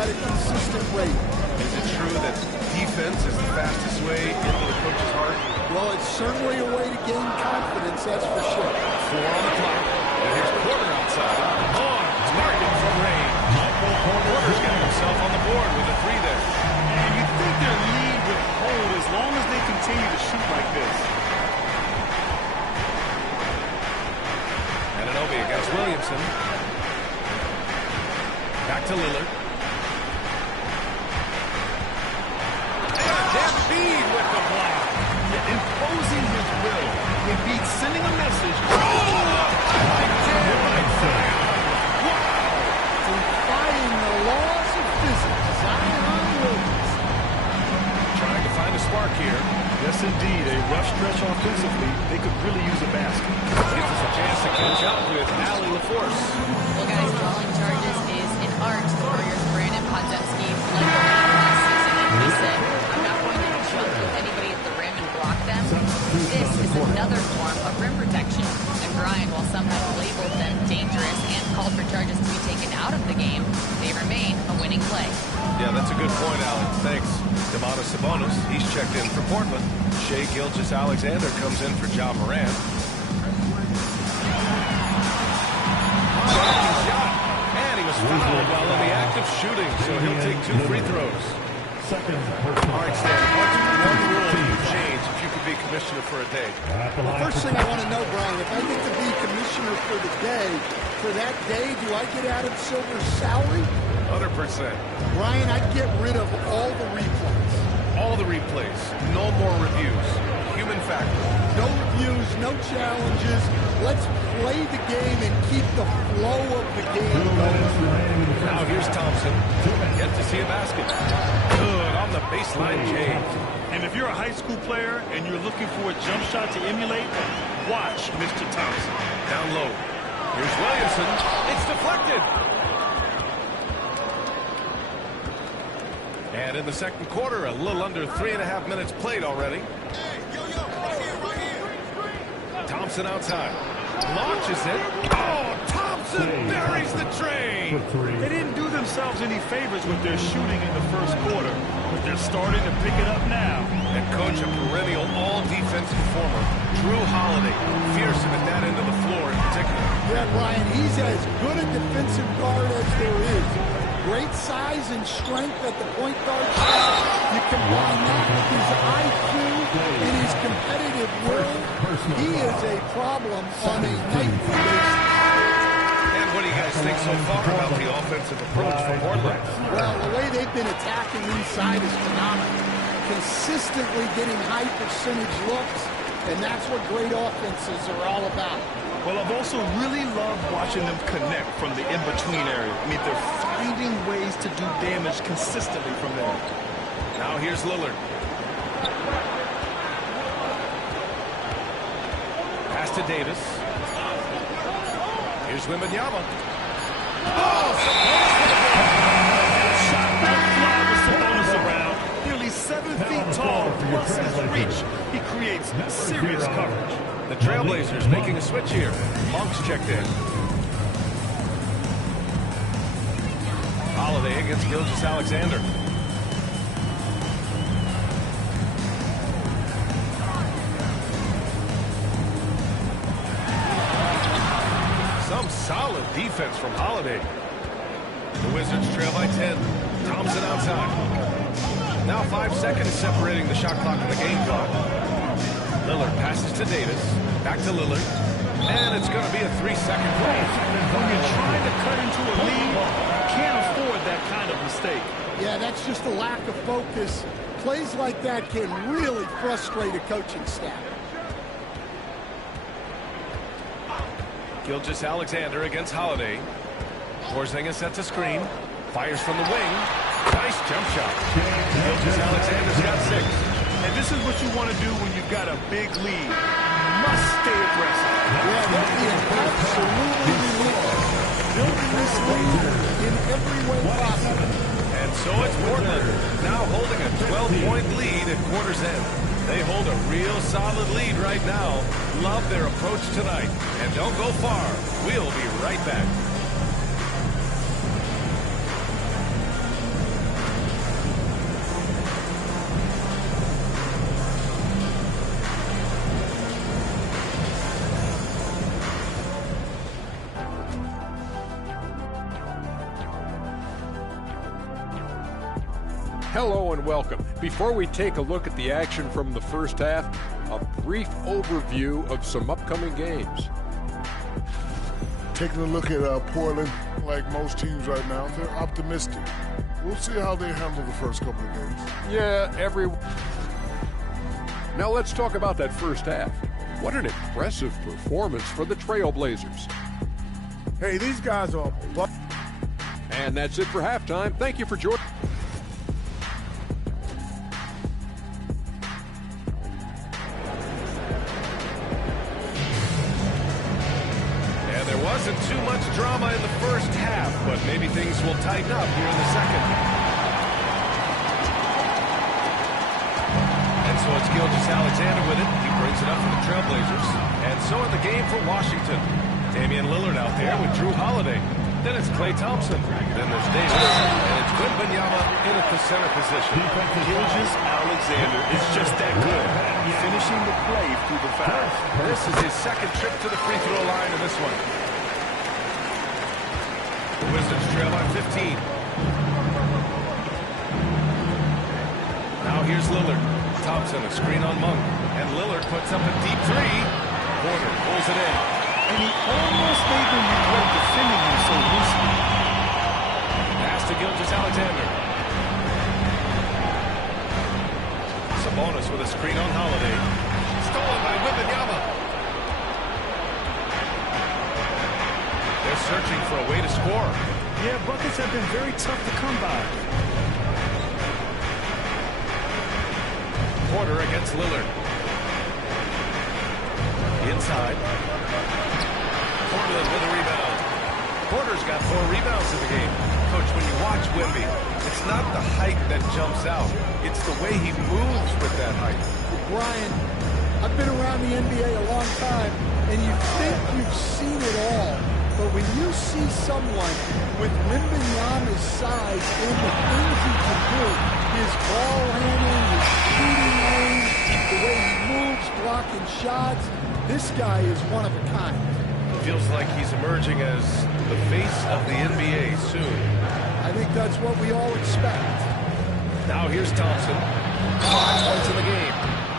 at a consistent rate. Is it true that defense is the fastest way into the coach's heart? Well, it's certainly a way to gain confidence, that's for sure. 4 on the clock. And here's Porter outside. On target from range. Porter's got himself on the board with a 3 there. And you think their lead would hold as long as they continue to shoot like this. Anunoby against Williamson. Back to Lillard. And Embiid with the block. imposing his will. Embiid sending a message. Right side. Wow! Defying the laws of physics, Zion Williams. Trying to find a spark here. Yes, indeed. A rough stretch offensively. They could really use a basket. Gives us a chance to catch up with Allie LaForce. Well, guys, drawing charges is an art. The Warriors' Brandon Podziemski led the league last season, and he said, I'm not going to jump with anybody at the rim and block them. This is another form of rim protection. And Brian, while some have labeled them dangerous and called for charges to be taken out of the game, they remain a winning play. Yeah, that's a good point, Alan. Thanks. Domantas Sabonis, he's checked in for Portland. Shai Gilgeous-Alexander comes in for Ja Morant. Shot. And he was fouled while in the act of shooting, so he'll take 2 free throws. All right, Stan, what's one rule you would change if you could be commissioner for a day? Well, first thing I want to know, Brian, if I get to be commissioner for the day, for that day, do I get Adam Silver's salary? 100%. Brian, I'd get rid of all the replays. All the replays. No more reviews. Human factor. No reviews, no challenges. Let's play the game and keep the flow of the game going. Now here's Thompson. Yet to see a basket. Good on the baseline, James. And if you're a high school player and you're looking for a jump shot to emulate, watch Mr. Thompson. Down low. Here's Williamson. It's deflected. And in the second quarter, a little under 3.5 minutes played already. Thompson outside. Launches it. Oh, Thompson buries the train. They didn't do themselves any favors with their shooting in the first quarter, but they're starting to pick it up now. And coach, a perennial all-defense performer, Drew Holiday, fearsome at that end of the floor in particular. Yeah, Brian, he's as good a defensive guard as there is. Great size and strength at the point guard spot. You combine that with his IQ and his competitive will. He is a problem on a nightly basis. And what do you guys think so far about the offensive approach for Portland? Well, the way they've been attacking inside is phenomenal. Consistently getting high percentage looks, and that's what great offenses are all about. Well, I've also really loved watching them connect from the in-between area. I mean, they're finding ways to do damage consistently from there. Now here's Lillard. Pass to Davis. Here's Wembanyama. Oh, shot won't fly with Sabonis around. Nearly 7 feet tall, plus his reach. He creates serious coverage. The Trailblazers making a switch here. Monk's checked in. Holiday against Gilgeous-Alexander. Some solid defense from Holiday. The Wizards trail by 10. Thompson outside. Now 5 seconds separating the shot clock and the game clock. Lillard passes to Davis. Back to Lillard. And it's going to be a 3-second play. When you're trying to cut into a lead, you can't afford that kind of mistake. Yeah, that's just a lack of focus. Plays like that can really frustrate a coaching staff. Gilgeous-Alexander against Holiday. Porzingis sets a screen. Fires from the wing. Nice jump shot. Gilgeous-Alexander's got 6. And this is what you want to do when you've got a big lead. You must stay aggressive. Yeah, they're being absolutely relentless. Building this lead in every way possible. And so it's Portland, now holding a 12-point lead at quarter's end. They hold a real solid lead right now. Love their approach tonight. And don't go far. We'll be right back. Hello and welcome. Before we take a look at the action from the first half, a brief overview of some upcoming games. Taking a look at Portland, like most teams right now, they're optimistic. We'll see how they handle the first couple of games. Yeah, Now let's talk about that first half. What an impressive performance for the Trailblazers. Hey, these guys are... And that's it for halftime. Thank you for joining. And there wasn't too much drama in the first half, but maybe things will tighten up here in the second. And so it's Gilgeous-Alexander with it. He brings it up for the Trailblazers. And so in the game for Washington, Damian Lillard out there with Drew Holiday. Then it's Klay Thompson. Then there's Davis. And it's Wembanyama in at the center position. Gilgeous-Alexander is just that good, finishing the play through the foul. This is his second trip to the free throw line in this one. The Wizards trail by 15. Now here's Lillard. Thompson, a screen on Monk. And Lillard puts up a deep three. Porter pulls it in. And he almost made them regret defending him so loosely. Pass to Gilgeous-Alexander. Sabonis with a screen on Holiday. Stolen by Wembanyama. They're searching for a way to score. Yeah, buckets have been very tough to come by. Porter against Lillard. Inside. Portland with a rebound. Porter's got 4 rebounds in the game. Coach, when you watch Wemby, it's not the height that jumps out. It's the way he moves with that height. Brian, I've been around the NBA a long time, and you think you've seen it all. But when you see someone with Wembanyama's size and the things he can do, his ball handling, his shooting range, the way he moves, blocking shots, this guy is one of a kind. Feels like he's emerging as the face of the NBA soon. I think that's what we all expect. Now here's Thompson. 5 points in the game.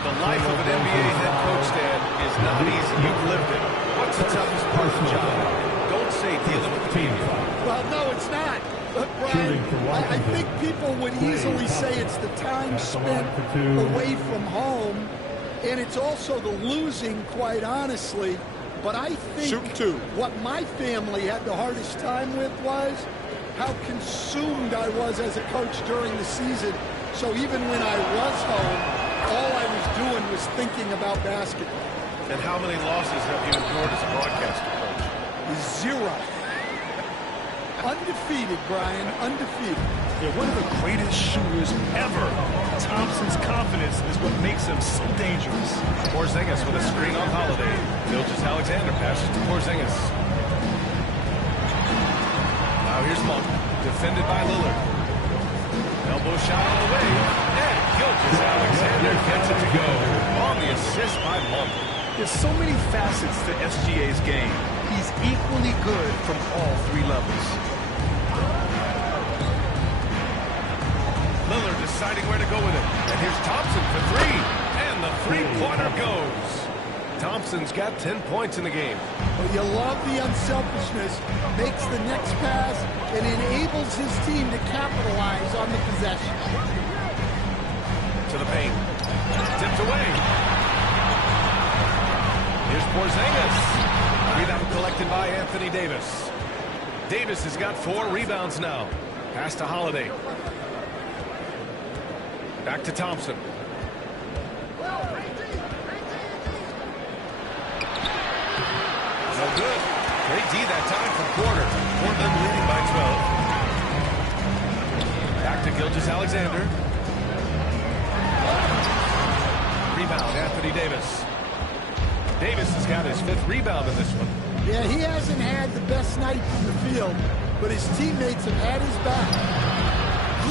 The life of an NBA head coach, Dan, is not easy. You've lived it. What's the toughest part of the job? Don't say dealing with the media. Well, no, it's not. But, Brian, I think people would easily say it's the time spent away from home, and it's also the losing, quite honestly. But I think what my family had the hardest time with was how consumed I was as a coach during the season. So even when I was home, all I was doing was thinking about basketball. And how many losses have you endured as a broadcaster, Coach? 0. Undefeated, Brian, undefeated. They're one of the greatest shooters ever. Thompson's confidence is what makes him so dangerous. Porzingis with a screen on Holiday. Gilgeous-Alexander passes to Porzingis. Now here's Monk, defended by Lillard. Elbow shot on the way, and Gilgeous-Alexander gets it to go. On the assist by Monk. There's so many facets to SGA's game. He's equally good from all 3 levels. Lillard deciding where to go with it. And here's Thompson for 3. And the three-pointer goes. Thompson's got 10 points in the game. Well, you love the unselfishness. Makes the next pass and enables his team to capitalize on the possession. To the paint. Tipped away. Here's Porzingis. Rebound collected by Anthony Davis. Davis has got 4 rebounds now. Pass to Holiday. Back to Thompson. No good. Great D that time from Porter. Portland leading by 12. Back to Gilgeous-Alexander. Rebound, Anthony Davis. Davis has got his 5th rebound in this one. Yeah, he hasn't had the best night from the field, but his teammates have had his back.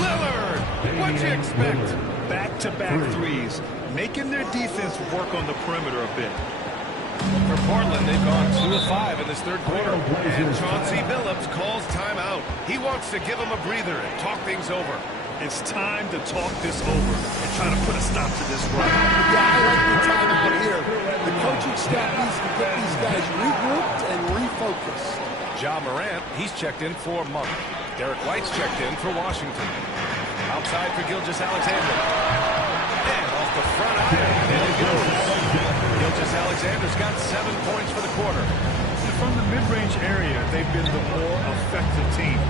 Lillard, what'd you expect? Back-to-back threes, making their defense work on the perimeter a bit. For Portland, they've gone 2 of 5 in this third quarter. And Chauncey Billups calls timeout. He wants to give them a breather and talk things over. It's time to talk this over and try to put a stop to this run. Yeah, I like the timeout here. The coaching staff needs to get these guys regrouped and refocused. Ja Morant, he's checked in for Monk. Derek White's checked in for Washington. Outside for Gilgeous-Alexander. And off the front iron, and it goes. Gilgeous-Alexander's got 7 points for the quarter. And from the mid-range area, they've been the more effective team.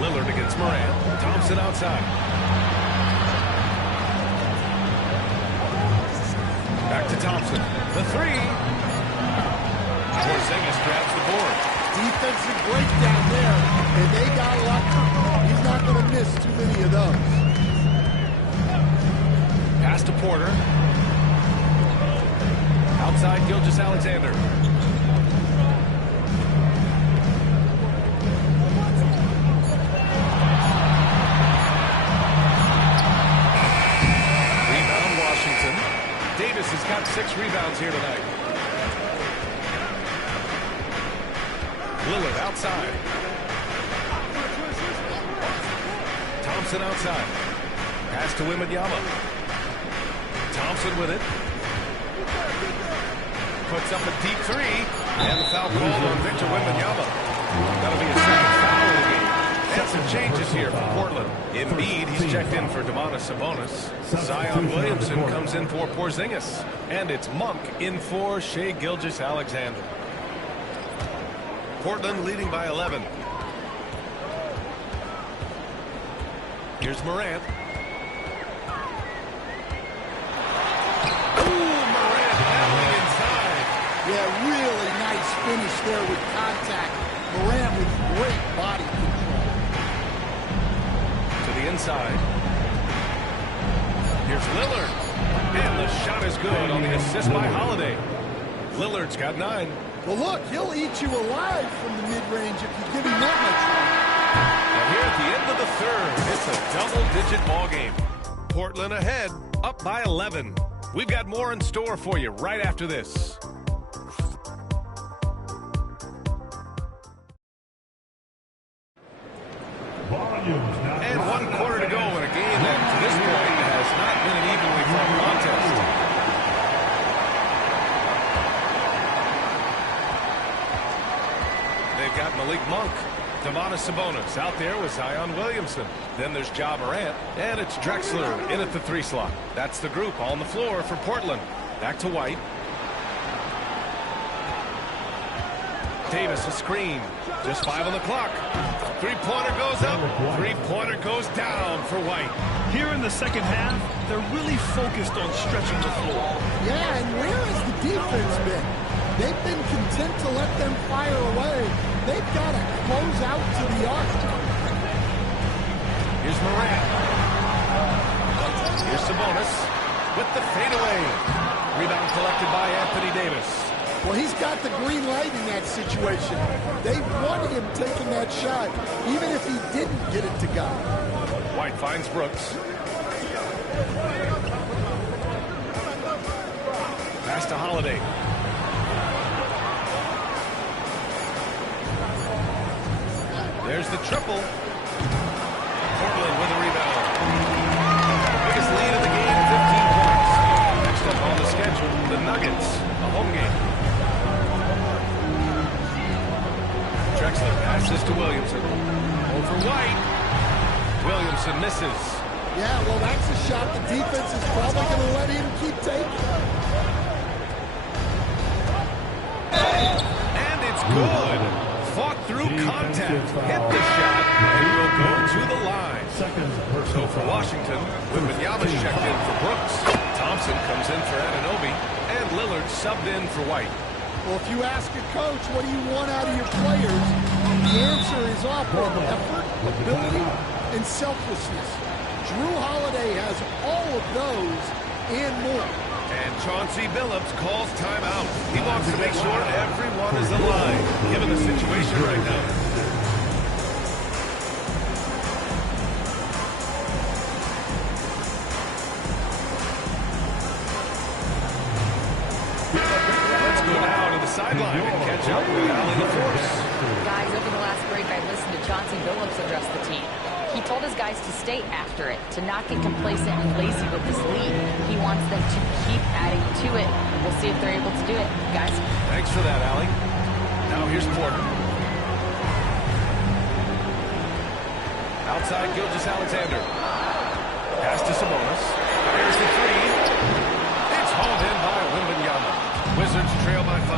Lillard against Morant. Thompson outside. Back to Thompson. The three. Porzingis grabs the board. Defensive breakdown there, and they got lucky. He's not going to miss too many of those. Pass to Porter. Outside Gilgeous-Alexander. Rebound Washington. Davis has got 6 rebounds here tonight. Lillard outside. Thompson outside. Pass to Wembanyama. Thompson with it. Puts up a deep 3. And the foul called on Victor Wembanyama. That'll be a second foul in the game. And some changes here for Portland. Embiid, he's checked in for Domantas Sabonis. Zion Williamson comes in for Porzingis. And it's Monk in for Shai Gilgeous-Alexander. Portland leading by 11. Here's Morant. Yeah, really nice finish there with contact. Morant with great body control. To the inside. Here's Lillard. And the shot is good on the assist by Holiday. Lillard's got 9. Well, look, he'll eat you alive from the mid-range if you give him that much room. And here at the end of the third, it's a double-digit ball game. Portland ahead, up by 11. We've got more in store for you right after this. And 1 quarter to go in a game that, to this point, has not been an evenly fought contest. They've got Malik Monk, Domantas Sabonis out there with Zion Williamson. Then there's Ja Morant, and it's Drexler in at the 3 slot. That's the group on the floor for Portland. Back to White. Davis a screen. Just 5 on the clock. 3-pointer goes up. 3-pointer goes down for White. Here in the second half, they're really focused on stretching the floor. Yeah, and where has the defense been? They've been content to let them fire away. They've got to close out to the arc. Here's Morant. Here's Sabonis with the fadeaway. Rebound collected by Anthony Davis. Well, he's got the green light in that situation. They wanted him taking that shot, even if he didn't get it to go. White finds Brooks. Pass to Holiday. There's the triple. Portland with a rebound. Biggest lead in the game, 15 points. Next up on the schedule, the Nuggets, a home game. Drexler passes to Williamson. Over White. Williamson misses. Yeah, well, that's a shot the defense is probably going to let him keep taking. And it's good. Fought through contact. Hit the shot. And will go to the line. So for Washington, Wembanyama's checked in for Brooks. Thompson comes in for Anunoby. And Lillard subbed in for White. Well, if you ask a coach, what do you want out of your players? The answer is often effort, ability, and selflessness. Drew Holiday has all of those and more. And Chauncey Billups calls timeout. He wants to make sure everyone is aligned, given the situation right now. Sideline and catch up with Allie LaForce. Guys, over the last break, I listened to Chauncey Billups address the team. He told his guys to stay after it, to not get complacent and lazy with this lead. He wants them to keep adding to it. We'll see if they're able to do it, guys. Thanks for that, Allie. Now here's Porter. Outside Gilgeous-Alexander. Pass to Sabonis. There's the three. It's hauled in by Wembanyama. Wizards trail by 5.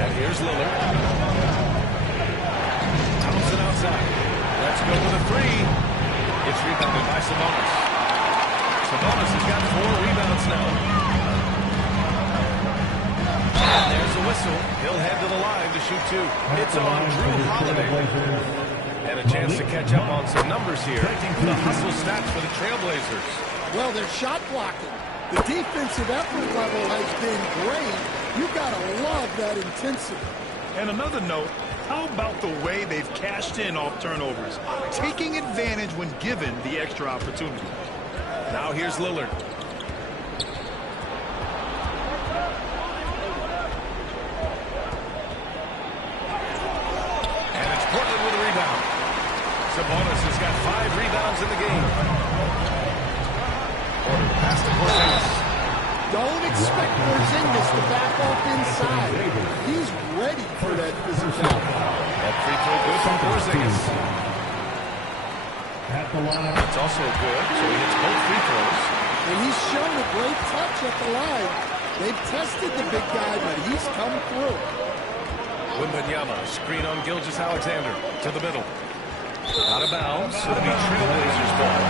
And here's Lillard. Thompson outside. Let's go with a three. It's rebounded by Sabonis. Sabonis has got 4 rebounds now. And there's a whistle. He'll head to the line to shoot 2. It's on Drew Holiday. And a chance to catch up on some numbers here. The hustle stats for the Trailblazers. Well, they're shot blocking. The defensive effort level has been great. You gotta love that intensity. And another note, how about the way they've cashed in off turnovers, taking advantage when given the extra opportunity. Now here's Lillard. And it's Portland with a rebound. Sabonis has got 5 rebounds in the game. Porter pass to Porzingis. Don't expect Porzingis to back off inside. He's ready for that physicality. That free throw good from Porzingis. That's also good, so he hits both free throws. And he's shown a great touch at the line. They've tested the big guy, but he's come through. Wembanyama, screen on Gilgeous-Alexander to the middle. Out of bounds. It'll be Trailblazers ball.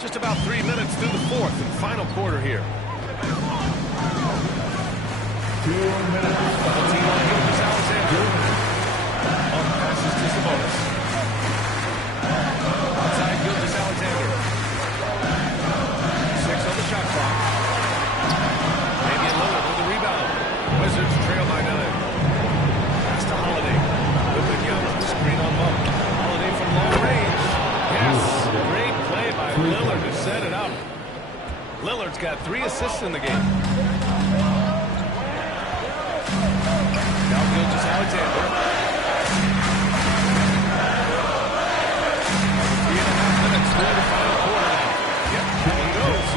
Just about 3 minutes through the 4th and final quarter here. 2 minutes. Double team on Gilgeous-Alexander. On passes to Sabonis. Outside Gilgeous-Alexander. 6 on the shot clock. Damian Lillard with the rebound. Wizards trail by 9. Pass to Holiday. Wembanyama, screen on Monk. Holiday from long range. Yes, great play by Lillard to set it up. Lillard's got 3 assists in the game. Now Gilgeous-Alexander. 3.5 minutes through the final quarter now. Yep, here he goes.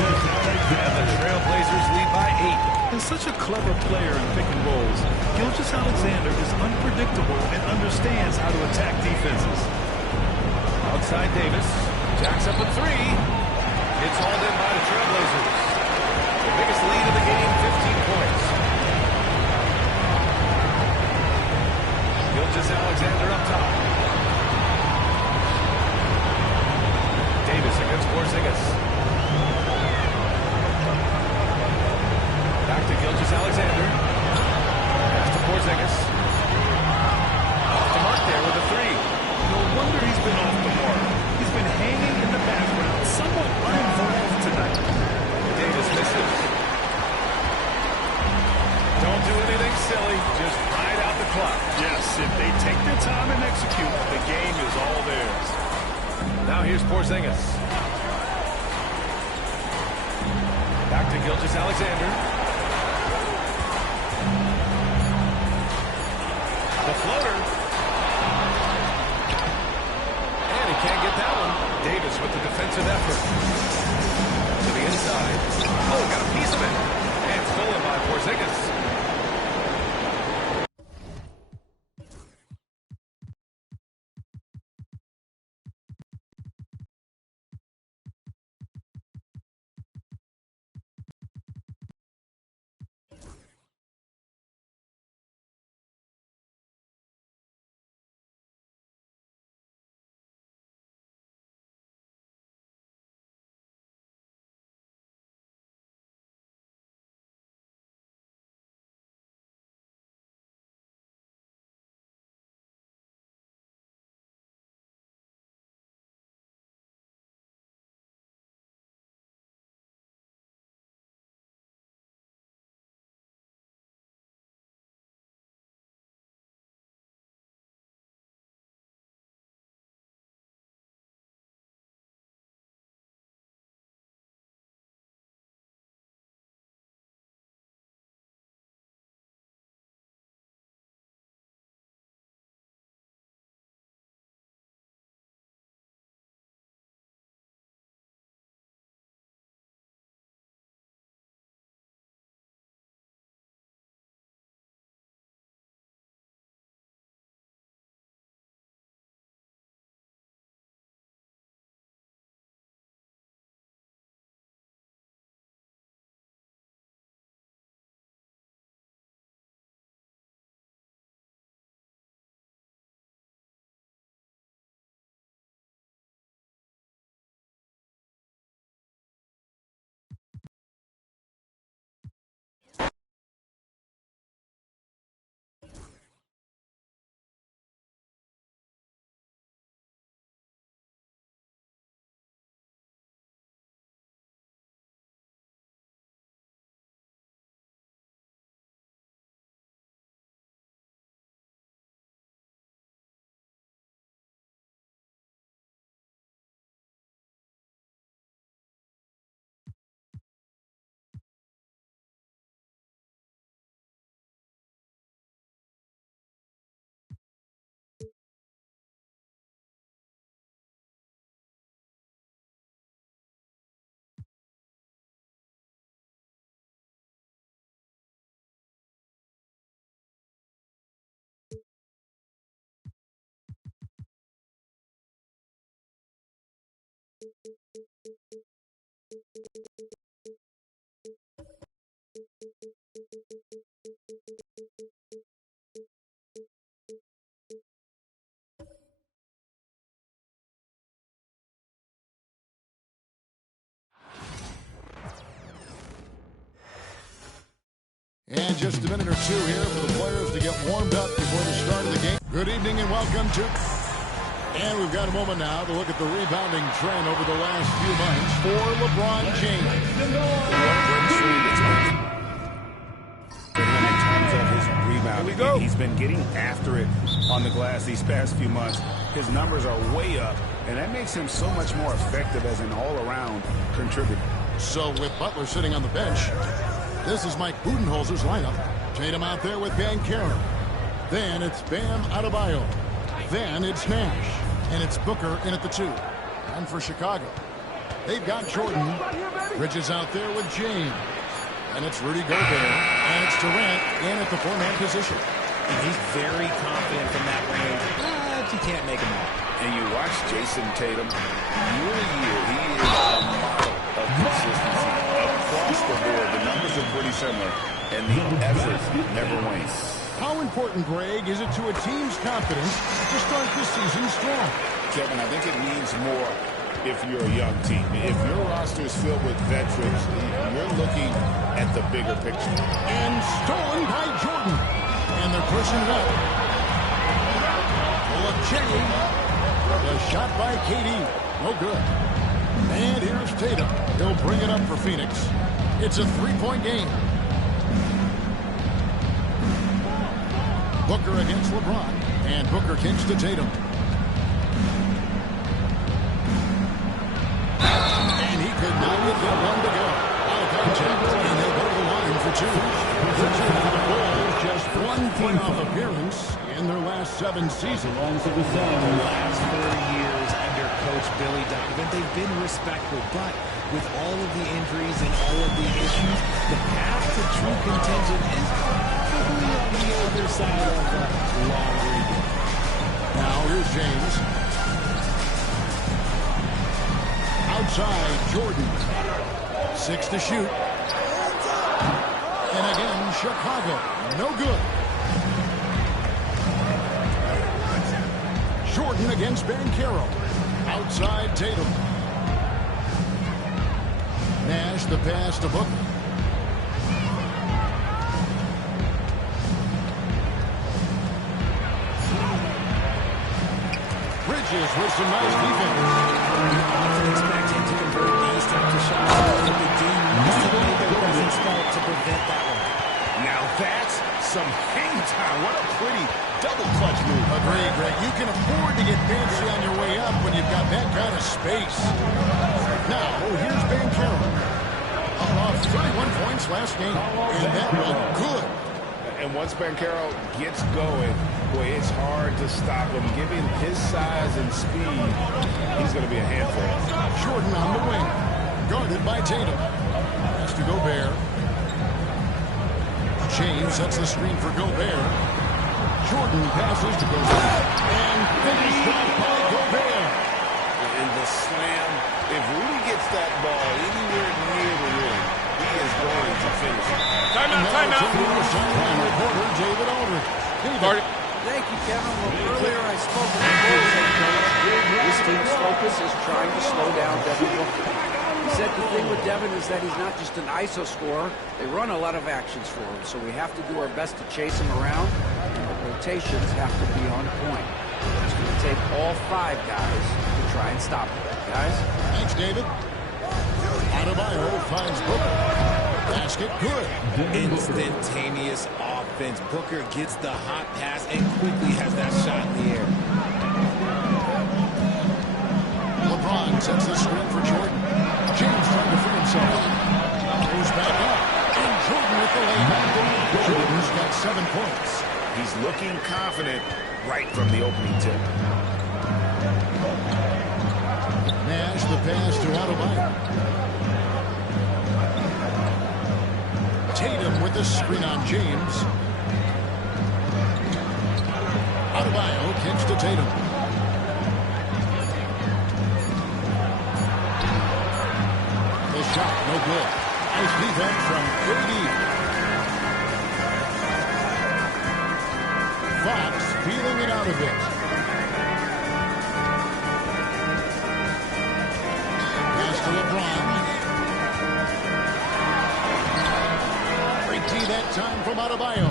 And the Trailblazers lead by 8. And such a clever player in pick and rolls, Gilgeous-Alexander is unpredictable and understands how to attack defenses. Outside Davis. Jacks up a 3. It's hauled in by the Trailblazers. The biggest lead of the game, 15 points. Gilgeous-Alexander up top. Davis against Porzingis. Back to Gilgeous-Alexander. Pass to Porzingis. Off the mark there with a 3. No wonder he's been off the mark. He's been hanging in the background, somewhat uninvolved tonight. Davis misses. Don't do anything silly. Just ride out the clock. Yes, if they take their time and execute, the game is all theirs. Now here's Porzingis. Back to Gilgeous-Alexander. The floater. And he can't get that one. Davis with the defensive effort. To the inside. Oh, got a piece of it. And stolen by Porzingis. And just a minute or two here for the players to get warmed up before the start of the game. Good evening and welcome to... And we've got a moment now to look at the rebounding trend over the last few months for LeBron James. What a great swing it's been for him in terms of his rebounding. He's been getting after it on the glass these past few months. His numbers are way up, and that makes him so much more effective as an all-around contributor. So with Butler sitting on the bench, this is Mike Budenholzer's lineup. Tatum out there with Banchero. Then it's Bam Adebayo. Then it's Nash. And it's Booker in at the 2. And for Chicago, they've got Jordan. Bridges out there with James. And it's Rudy Gobert. And it's Durant in at the 4-man position. And he's very confident from that range, but you can't make him all. And you watch Jason Tatum, year to year, he is a model of consistency. Across the board, the numbers are pretty similar, and the effort never wanes. How important, Greg, is it to a team's confidence to start this season strong? Kevin, I think it means more if you're a young team. If your roster is filled with veterans, you're looking at the bigger picture. And stolen by Jordan. And they're pushing it up. Cheney. The shot by KD. No good. And here's Tatum. He'll bring it up for Phoenix. It's a 3-point game. Booker against LeBron. And Booker kicks to Tatum. And he could not get one to go. Out of contact. And they'll go to the line for 2. Bridges for the Bulls, just 1 playoff appearance in their last 7 seasons. The last 4 years under Coach Billy Donovan, they've been respectful, but with all of the injuries and all of the issues, the path to true contention is probably on the other side of a long rebuild. Now here's James. Outside, Jordan. 6 to shoot. And again, Chicago. No good. Jordan against Banchero. Outside, Tatum. Nash the pass to Booker. Bridges with some nice defense. You often expect him to convert these types of shots, but the D must have made their presence felt to prevent that one. Now that's some hang time. What a pretty double clutch move. Agreed, Greg. You can afford to get fancy on your way up when you've got that kind of space. Now, here's Banchero. Off 31 points last game. And that one good. And once Banchero gets going, boy, it's hard to stop him. Given his size and speed, he's going to be a handful. Jordan on the wing. Guarded by Tatum. Has to Gobert. James sets the screen for Gobert. Jordan passes to Gobert. And finished off by Gobert. And the slam. If Rudy gets that ball anywhere near the rim, he is going to finish it. Timeout. Reporter David Aldridge. Thank you, Kevin. Well, earlier I spoke with the Bulls head coach. This team's focus is trying to slow down Devin Booker. He said the thing with Devin is that he's not just an ISO scorer. They run a lot of actions for him, so we have to do our best to chase him around, and the rotations have to be on point. It's going to take all 5 guys to try and stop him. Guys? Thanks, David. Adebayo finds Booker. Basket good. Instantaneous offense. Booker gets the hot pass and quickly has that shot in the air. LeBron sets the screen for Jordan. James trying to free himself. Goes back up. And Jordan with the layup. Jordan's got 7 points. He's looking confident right from the opening tip. Nash the pass to Adebayo. Tatum with the screen on James. Adebayo kicks to Tatum. shot, no good. Nice defense from AD. Fox feeling it out a bit. Pass to LeBron. Great D that time from Adebayo.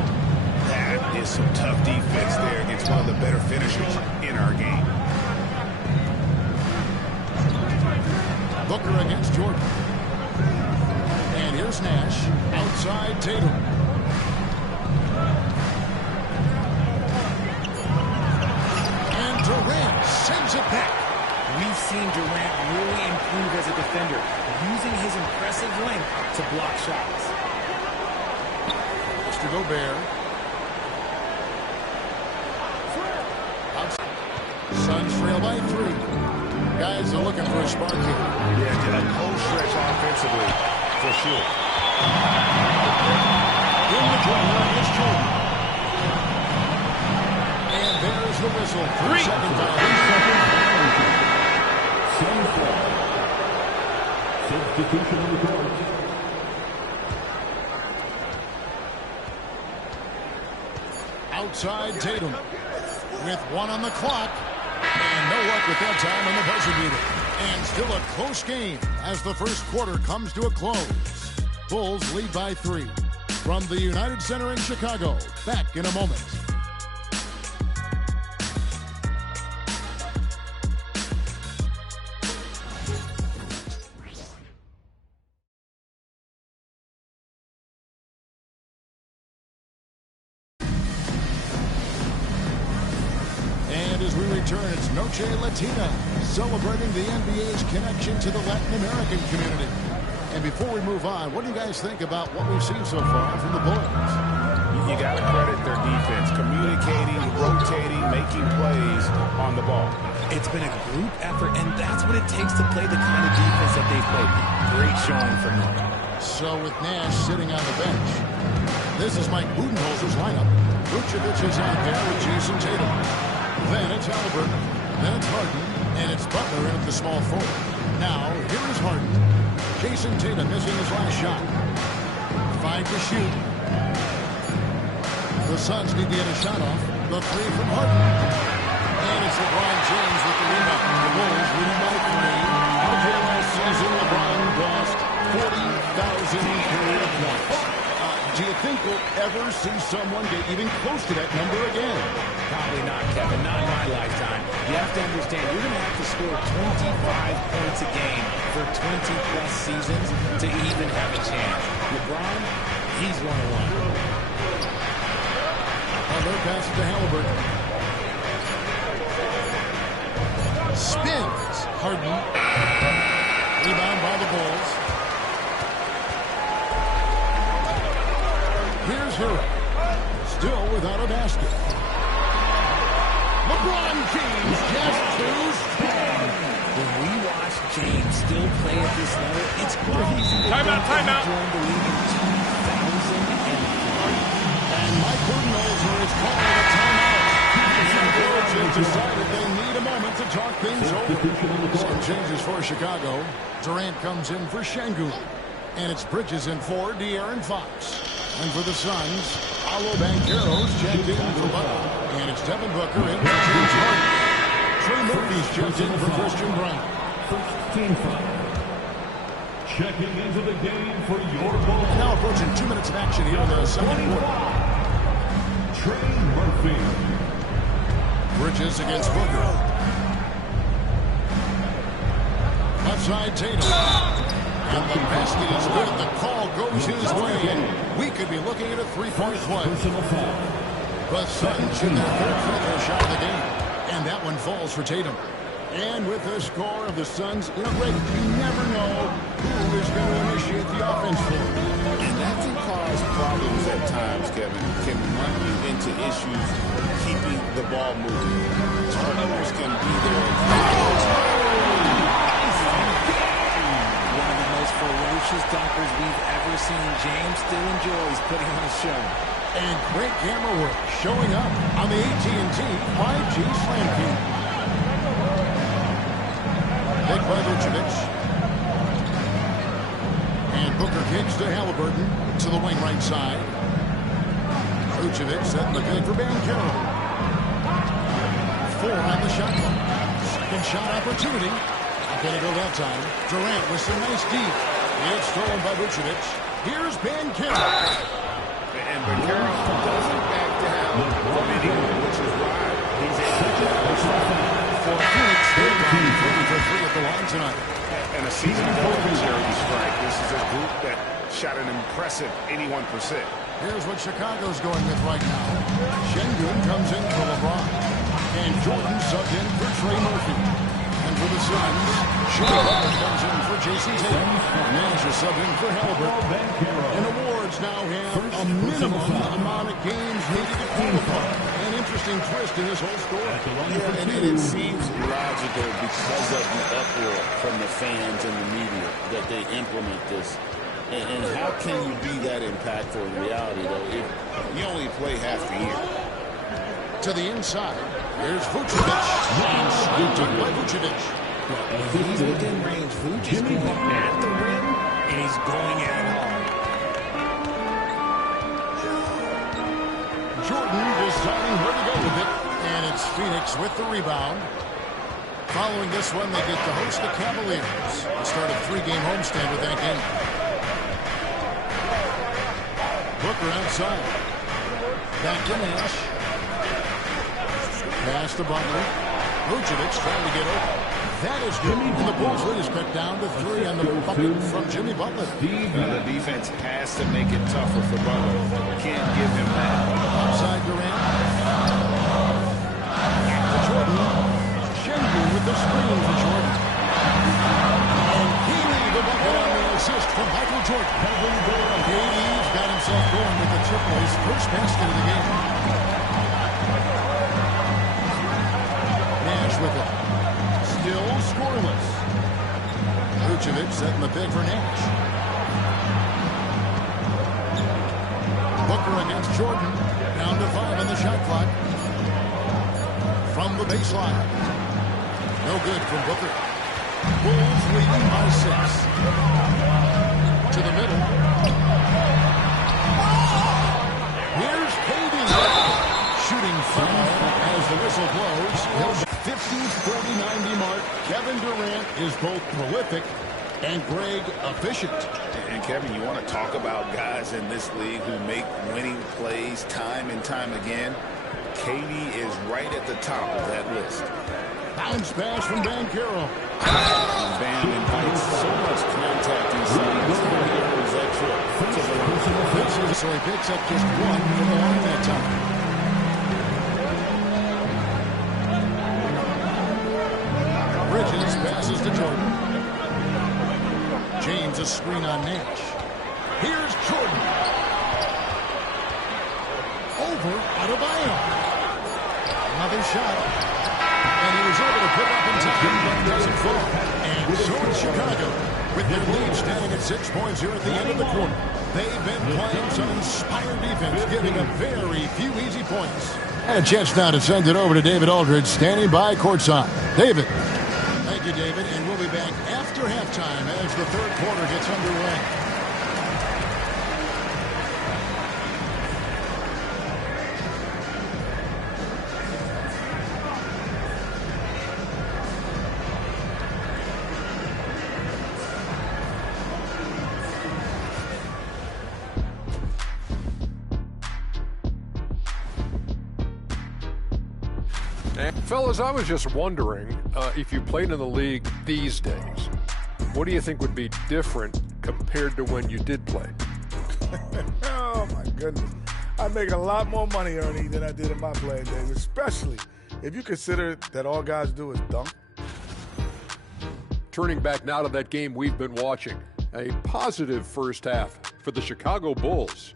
That is some tough defense there against one of the better finishers in our game. Booker against Jordan. And here's Nash. Outside Tatum. And Durant sends it back. We've seen Durant really improve as a defender, using his impressive length to block shots. Mr. Gobert. Suns trail by 3. Guys are looking for a spark here. Yeah, did a cold stretch offensively, for sure. In the corner, it's Jordan. And there's the whistle. 3-second violation. Substitution on the court. Outside Tatum with 1 on the clock. And no luck with that time on the buzzer beater. And still a close game as the first quarter comes to a close. Bulls lead by 3. From the United Center in Chicago, back in a moment. It's Noche Latina, celebrating the NBA's connection to the Latin American community. And before we move on, what do you guys think about what we've seen so far from the Bulls? You got to credit their defense, communicating, rotating, making plays on the ball. It's been a group effort, and that's what it takes to play the kind of defense that they've played. Great showing from them. So with Nash sitting on the bench, this is Mike Budenholzer's lineup. Vucevic is out there with Jason Tatum. Then it's Halliburton, then it's Harden, and it's Butler in at the small forward. Now, here is Harden. Jason Tatum missing his last shot. 5 to shoot. The Suns need to get a shot off. The 3 from Harden. And it's LeBron James with the rebound. The Bulls leading by 3. Out here last season, LeBron lost 40,000 career points. Do you think we'll ever see someone get even close to that number again? Probably not, Kevin. Not in my lifetime. You have to understand, you're going to have to score 25 points a game for 20-plus seasons to even have a chance. LeBron, he's 1-1. Another pass to Halliburton. Spins. Harden. Rebound by the Bulls. Here's Hero. Still without a basket. LeBron James just too strong. When we watch James still play at this level, it's crazy. Timeout. Joined the league in 2003. And Mike Budenholzer is calling a timeout. The Bulls have decided they need a moment to talk things over. Some changes for Chicago. Durant comes in for Şengün. And it's Bridges in for De'Aaron Fox. And for the Suns, Paolo Banchero's checked in for Butler. And it's Devin Booker in for James Harden. Trey Murphy's checked in for Christian Brown. First team foul. Checking into the game for your ball. Now approaching 2 minutes of action here in the second quarter. Trey Murphy. Bridges against Booker. Left side Tatum. And the basket is good. The call goes his way. And we could be looking at a 3-point play. The Suns shoot their third free throw shot of the game. And that one falls for Tatum. And with the score of the Suns, Greg, you never know who is going to initiate the offense for them. And that can cause problems at times, Kevin. Can run you into issues keeping the ball moving. Turnovers can be there. Ferocious dunkers we've ever seen. James still enjoys putting on a show. And great camera work showing up on the AT&T 5G Slam Cam. Nick by Vucevic. Kicks to Halliburton to the wing right side. Vucevic setting the pick for Banchero. 4 on the shot clock. Second shot opportunity. Not going to go that time. Durant with some nice deep. It's stolen by Vucevic. Here's Banchero. And Banchero doesn't back down from anyone, which is why he's able to push for Phoenix. They're going 3 for 3 at the line tonight. And a season ago for Jeremy Strike. This is a group that shot an impressive 81%. Here's what Chicago's going with right now. Şengün comes in for LeBron. And Jordan subbed in for Trey Murphy. And for the Suns, Jimmy Butler comes in for Jason Tatum. Nash is subbed in for Halliburton. And awards now have a minimum amount of games needed to qualify. An interesting twist in this whole story. Yeah, and it seems logical because of the uproar from the fans and the media that they implement this. And how can you be that impactful in reality, though, if you only play half the year? To the inside. Here's Vucevic. And scooped by Vucevic. He's within range. Vucevic is going at the rim, and he's going at hard. Jordan deciding where to go with it. And it's Phoenix with the rebound. Following this one, they get to host the Cavaliers. They start a 3-game homestand with that game. Booker outside. Back to Nash. Pass to Butler. Vucevic trying to get open. That is good. And the Bulls lead is cut down to 3 on the bucket from Jimmy Butler. The defense has to make it tougher for Butler. Can't give him that. Outside Durant. Back to Jordan. Şengün with the screen for Jordan. And Healy the bucket on the assist from Michael Jordan. He's got himself going with the triple. His first basket of the game. Nash with it. Still scoreless. Vucevic setting the pick for Nash. Booker against Jordan. Down to 5 on the shot clock. From the baseline. No good from Booker. Bulls leading by 6. To the middle. Here's KD. Shooting foul as the whistle blows. 50-40-90 mark. Kevin Durant is both prolific and Greg efficient. And Kevin, you want to talk about guys in this league who make winning plays time and time again? KD is right at the top of that list. Bounce pass from Banchero. And Bam invites so much contact inside. Here's that trip to the line. So he picks up just 1 from the line that time. Bridges passes to Jordan. James a screen on Nash. Here's Jordan. Over Adebayo. Another shot. And he was able to put up in time, but doesn't fall. And so is Chicago, with their lead standing at 6 points here at the end of the quarter. They've been playing some inspired defense, giving them very few easy points. And a chance now to send it over to David Aldridge, standing by courtside. David. Thank you, David, and we'll be back after halftime as the third quarter gets underway. Fellas, I was just wondering if you played in the league these days, what do you think would be different compared to when you did play? Oh, my goodness. I'm making a lot more money, Ernie, than I did in my playing days, especially if you consider that all guys do is dunk. Turning back now to that game we've been watching, a positive first half for the Chicago Bulls.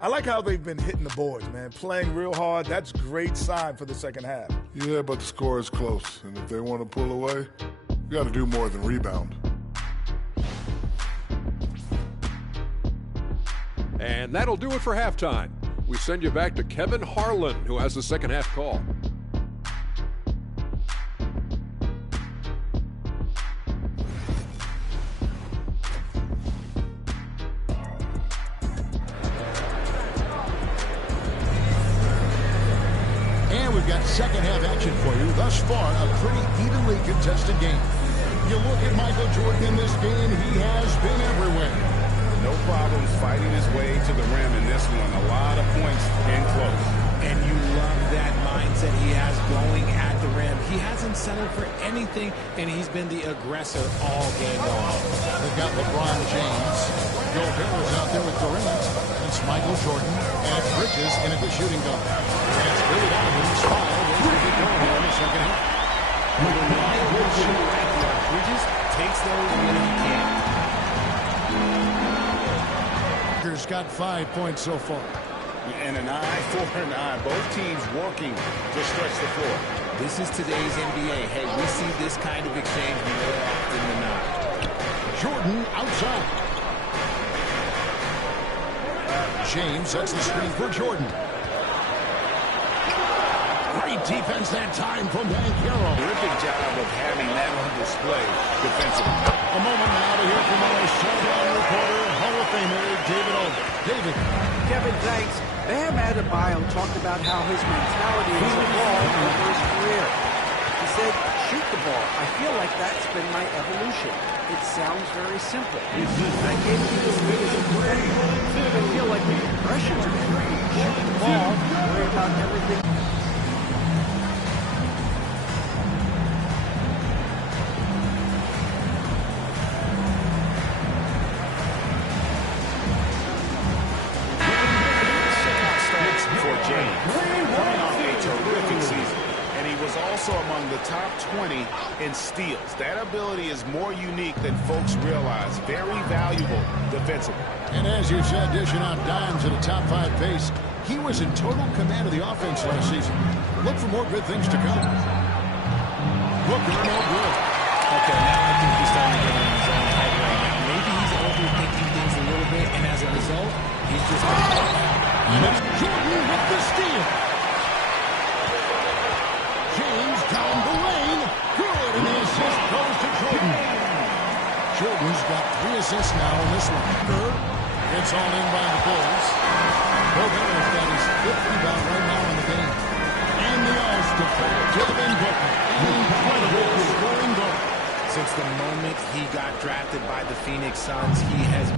I like how they've been hitting the boards, man, playing real hard. That's a great sign for the second half. Yeah, but the score is close, and if they want to pull away, you got to do more than rebound. And that'll do it for halftime. We send you back to Kevin Harlan, who has the second half call. we've got second half action for you. Thus far, a pretty evenly contested game. You look at Michael Jordan in this game, he has been everywhere. No problems fighting his way to the rim in this one. A lot of points in close. And you love that mindset he has going at the rim. He hasn't settled for anything, and he's been the aggressor all game long. They've got LeBron James. Gobert is out there with Durant. It's Michael Jordan. And Bridges in at the shooting guard. And it's Billy Donovan's foul. We'll get going here in the second half. Reliable shooter right there. Bridges takes those when he can. He's got 5 points so far. And an eye for an eye. Both teams working to stretch the floor. This is today's NBA. Hey, we see this kind of exchange more often than not. Jordan outside. James sets the screen for Jordan. Great defense that time from Banchero. Terrific job of having that on display defensively. A moment now to hear from our sideline reporter, Hall of Famer David Older. David. Kevin, thanks. Bam Adebayo talked about how his mentality has evolved over his career. He said, shoot the ball. I feel like that's been my evolution. It sounds very simple. I gave you this big as a competitor. I feel like the progression's been shoot the ball, worry about everything. Among the top 20 in steals. That ability is more unique than folks realize. Very valuable defensively. And as you said, dishing out dimes at a top 5 pace, he was in total command of the offense last season. Look for more good things to come. Booker, no good. Okay, now I think he's starting to get in his own head right now. Maybe he's overthinking things a little bit, and as a result, he's just going to Jordan with the steal. Down the lane. Good. And the assist goes to Jordan. Jordan's got 3 assists now in this one. It's all in by the Bulls. Gobert's got his 5th rebound right now in the game. And the All-Star, Devin Booker. Incredible scoring goal. Since the moment he got drafted by the Phoenix Suns, he has